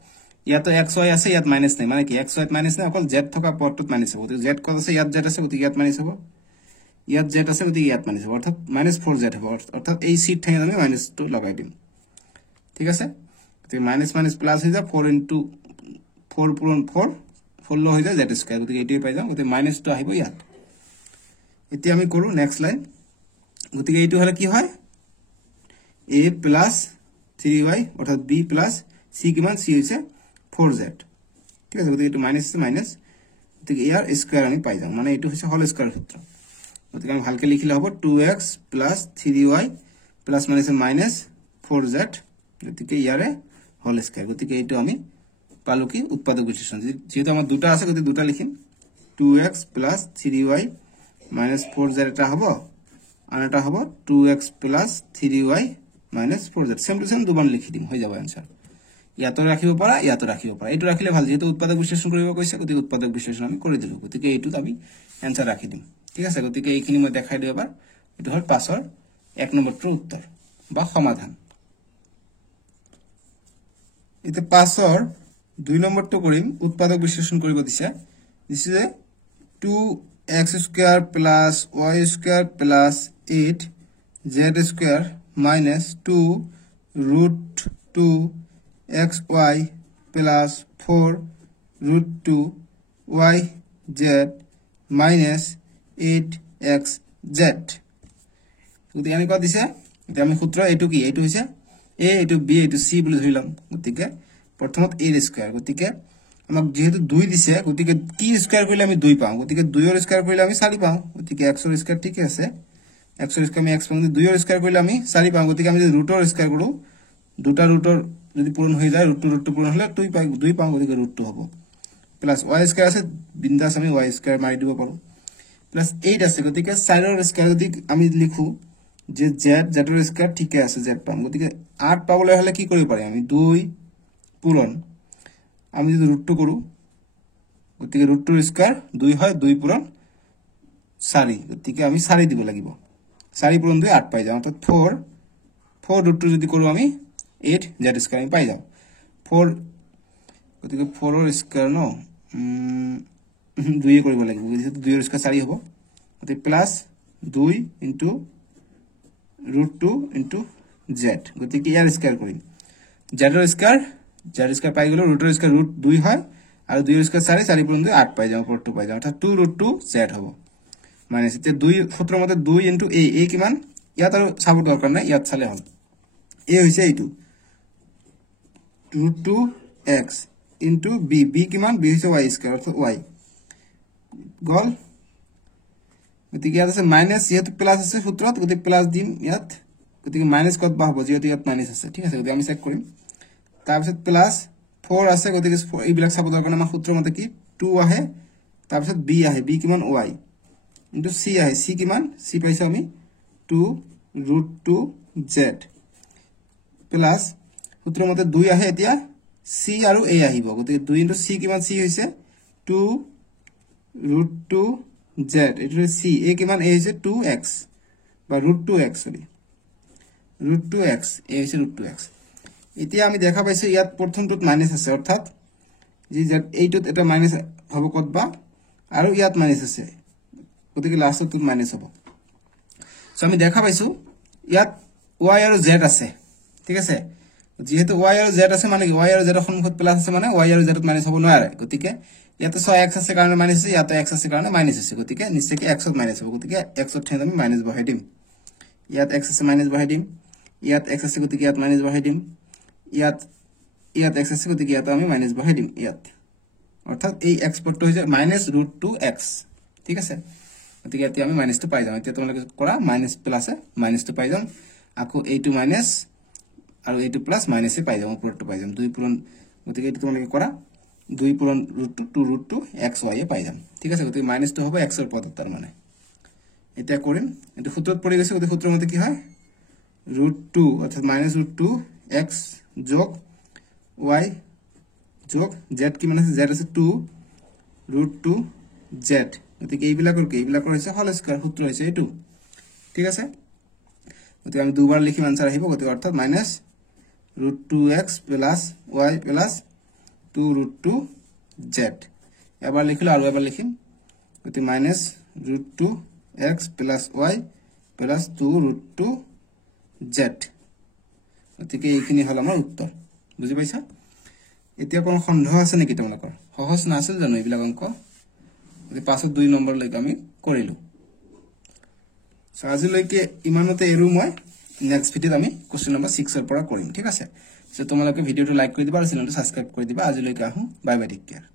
ইয়াতো x y আছে ইয়াত মাইনাস নাই মানে কি x y মাইনাস নাই অকল z থকা পদটোত মাইনাস হ'ব গতিকে z কত আছে ইয়াত z আছে গতিকে ইয়াত মাইনাস হ'ব ইয়াত z আছে গতিকে ইয়াত মাইনাস হ'ব অৰ্থাৎ -4z হ'ব অৰ্থাৎ এই c ঠাইত আমি মাইনাস টো লগাই দিম ঠিক আছে গতিকে মাইনাস মাইনাস প্লাস হৈ যায় 4 into 4 পূৰণ 4 16 হৈ যায় z স্কয়াৰ গতিকে এইটোই পাই যাম গতিকে মাইনাস টো আহিব ইয়াত এতিয়া আমি কৰো নেক্সট লাইন গতিকে এইটো হলে কি হয় a plus 3y অর্থাৎ b plus c কিমান c হৈছে 4z ঠিক আছে গতিকে এইটো মাইনাস আছে মাইনাস গতিকে ইয়াৰ স্কয়াৰ আমি পাই যাম মানে এইটো হৈছে হোল স্কয়াৰ সূত্র গতিকে আমি ভালকে লিখিলে হ'ব 2x plus 3y plus minus minus 4z গতিকে ইয়াৰে হোল স্কয়াৰ গতিকে এইটো আমি পালো কি উৎপাদক বিশ্লেষণ যেহেতু আমাৰ দুটা আছে গতিকে দুটা লিখিম 2x plus 3y minus 4z এটা হ'ব আৰু এটা হ'ব 2x plus 3y minus 4z same to same দুবাৰ লিখি দিম হৈ যাব आंसर ইয়াতো ৰাখিব পাৰা ইয়াতো ৰাখিব পাৰা এইটো ৰাখিলে ভাল যেহেতু উৎপাদক বিশ্লেষণ কৰিব কৈছে গতিকে উৎপাদক বিশ্লেষণ আমি কৰি দিলো গতিকে এইটোত আমি आंसर ৰাখি দিম ঠিক আছে গতিকে এইখিনি মই দেখাই দিও এবাৰ এটো হল পাছৰ 1 নম্বৰটোৰ উত্তৰ বা সমাধান এতে পাছৰ 2 নম্বৰটো কৰিম উৎপাদক বিশ্লেষণ কৰিব দিছে দিছে 2x square plus y square plus 8 z square minus 2 root 2 xy plus 4 root 2 yz minus 8xz গতিকে আমি কত দিছে এটা আমি সূত্র এইটো কি এইটো হৈছে a এইটো b এইটো c বুলি ধৰিলাম গতিকে প্ৰথমত a স্কয়াৰ গতিকে আমাক যেহেতু 2 দিছে গতিকে কি স্কয়াৰ কৰিলে আমি 2 পাম গতিকে 2 ৰ স্কয়াৰ কৰিলে আমি 4 পাম গতিকে x ৰ স্কয়াৰ ঠিক আছে x ৰ স্কয়াৰ আমি x পাম 2 ৰ স্কয়াৰ কৰিলে আমি 4 পাম গতিকে আমি যদি ৰুট ৰ স্কয়াৰ কৰো দুটা ৰুটৰ যদি পূৰণ হৈ যায় ৰুট পূৰণ হলে 2 পাম গতিকে ৰুট 2 হ'ব প্লাস y স্কয়াৰ আছে বিন্দাস আমি y স্কয়াৰ মাৰি দিব পাৰো প্লাস 8 আছে গতিকে 4 ৰ স্কয়াৰ যদি আমি লিখো যে z ৰ স্কয়াৰ ঠিকই আছে z পাম গতিকে 8 পাবলৈ হলে কি কৰিব পাৰি আমি 2 পূৰণ আমি যদি ৰুট 2 কৰো গতিকে ৰুট 2 ৰ স্কয়াৰ 2 হয় 2 পূৰণ 4 গতিকে আমি 4 দিব লাগিব 4 পূৰণ 2 8 পাই যাম অৰ্থাৎ 4 ৰুট 2 যদি কৰো আমি 8 z স্কয়াৰ আমি পাই যাম 4 গতিকে 4 ৰ স্কয়াৰ ন 2 কৰিব লাগিব যেহেতু 2 ৰ স্কয়াৰ 4 হ'ব গতিকে plus 2 into root 2 into z গতিকে ইয়াৰ স্কয়াৰ কৰিম z ৰ স্কয়াৰ পাই গলো ৰুট ৰ স্কয়াৰ ৰুট 2 হয় আৰু 2 ৰ স্কয়াৰ 4 পূৰণ 2 8 পাই যাম 2 পাই যাম অৰ্থাৎ 2 ৰুট 2 z হ'ব মানে এতিয়া 2 সূত্ৰৰ মতে 2 ইনটু a কিমান ইয়াত আৰু চাব দৰকাৰ নাই ইয়াত চালে হ'ল a হৈছে এইটো ৰুট 2x ইনটু b কিমান b হৈছে y স্কয়াৰ অৰ্থাৎ y গল গতিকে ইয়াত আছে মাইনাস যেহেতু প্লাস আছে সূত্ৰত গতিকে প্লাস দিম ইয়াত গতিকে মাইনাস কত বা হ'ব যেহেতু ইয়াত মাইনাস আছে ঠিক আছে গতিকে আমি চেক কৰিম তাৰপিছত প্লাস 4 আছে গতিকে এইবিলাক চাব দৰকাৰ আমাৰ সূত্ৰৰ মতে কি 2 আহে তাৰপিছত b আহে b কিমান y ইনটু c আহে c কিমান c পাইছো আমি 2 ৰুট 2 z প্লাস সূত্ৰৰ মতে 2 আহে এতিয়া c আৰু a আহিব গতিকে 2 ইনটু c কিমান c হৈছে 2 ৰুট 2 z এটো c a কিমান a হৈছে 2x বা ৰুট 2x সৰি ৰুট 2x a হৈছে ৰুট 2x এতিয়া আমি দেখা পাইছো ইয়াত প্ৰথমটোত মাইনাস আছে অৰ্থাৎ যি z এইটোত এটা মাইনাস হ'ব কতবা আৰু ইয়াত মাইনাস আছে গতিকে লাষ্টটোত মাইনাস হ'ব সো আমি দেখা পাইছো ইয়াত y আৰু z আছে ঠিক আছে যেহেতু y আৰু z আছে মানে y আৰু z ৰ সন্মুখত প্লাস আছে মানে y আৰু z ত মাইনাস হ'ব নোৱাৰে গতিকে ইয়াতে 6x আছে কাৰণে মাইনাস আছে ইয়াতে x আছে কাৰণে মাইনাস আছে গতিকে নিশ্চয়কৈ x ত মাইনাস হ'ব গতিকে x ত ঠাইত আমি মাইনাস বহাই দিম ইয়াত x আছে মাইনাস বহাই দিম ইয়াত x আছে গতিকে ইয়াত মাইনাস বহাই দিম ইয়াত x আছে গতিকে ইয়াত আমি মাইনাস বহাই দিম ইয়াত অৰ্থাৎ এই x পদটো হৈছে -√2x ঠিক আছে গতিকে এতিয়া আমি মাইনাস টো পাই যাম এতিয়া তোমালোকে কৰা মাইনাস প্লাসে মাইনাস টো পাই যাম আকৌ এইটো মাইনাস আৰু এইটো প্লাস মাইনাসে পাই যাম ওপৰটো পাই যাম 2 পূৰণ গতিকে এইটো তোমালোকে কৰা 2 পূৰণ √2 xy এ পাই যাম ঠিক আছে গতিকে মাইনাস টো হ'ব x ৰ পদত তাৰ মানে এতিয়া কৰিম এটো সূত্ৰত পৰি গৈছে গতিকে সূত্ৰৰ মতে কি হয় √2 অৰ্থাৎ -√2x যোগ y যোগ জেড কিমান আছে জেড আছে 2 √2 জেড গতিকে এইবিলাকৰ হৈছে হোল স্কয়াৰ সূত্ৰ হৈছে এইটো ঠিক আছে গতিকে আমি দুবাৰ লিখিম আনসাৰ আহিব গতিকে অৰ্থাৎ -√2x + y + 2√2 জেড এবাৰ লিখিলো আৰু এবাৰ লিখিম গতিকে -√2x + y + 2√2 জেড গতিকে এইখিনি হল আমাৰ উত্তৰ বুজি পাইছা এতিয়া কোন সন্দেহ আছে নেকি তোমালোকৰ সহজ নাছিল জানো এইবিলাক অংক গতিকে পাছত 2 নম্বৰ লৈকে আমি কৰিলো আজিলৈকে ইমানতে এৰু মই নেক্সট ভিডিওত আমি কোশ্চেন নম্বৰ 6 ৰ পৰা কৰিম ঠিক আছে সো তোমালোকে ভিডিওটো লাইক কৰি দিবা আৰু চেনেলটো সাবস্ক্ৰাইব কৰি দিবা আজিলৈকে আহো বাই বাই টেক কেয়াৰ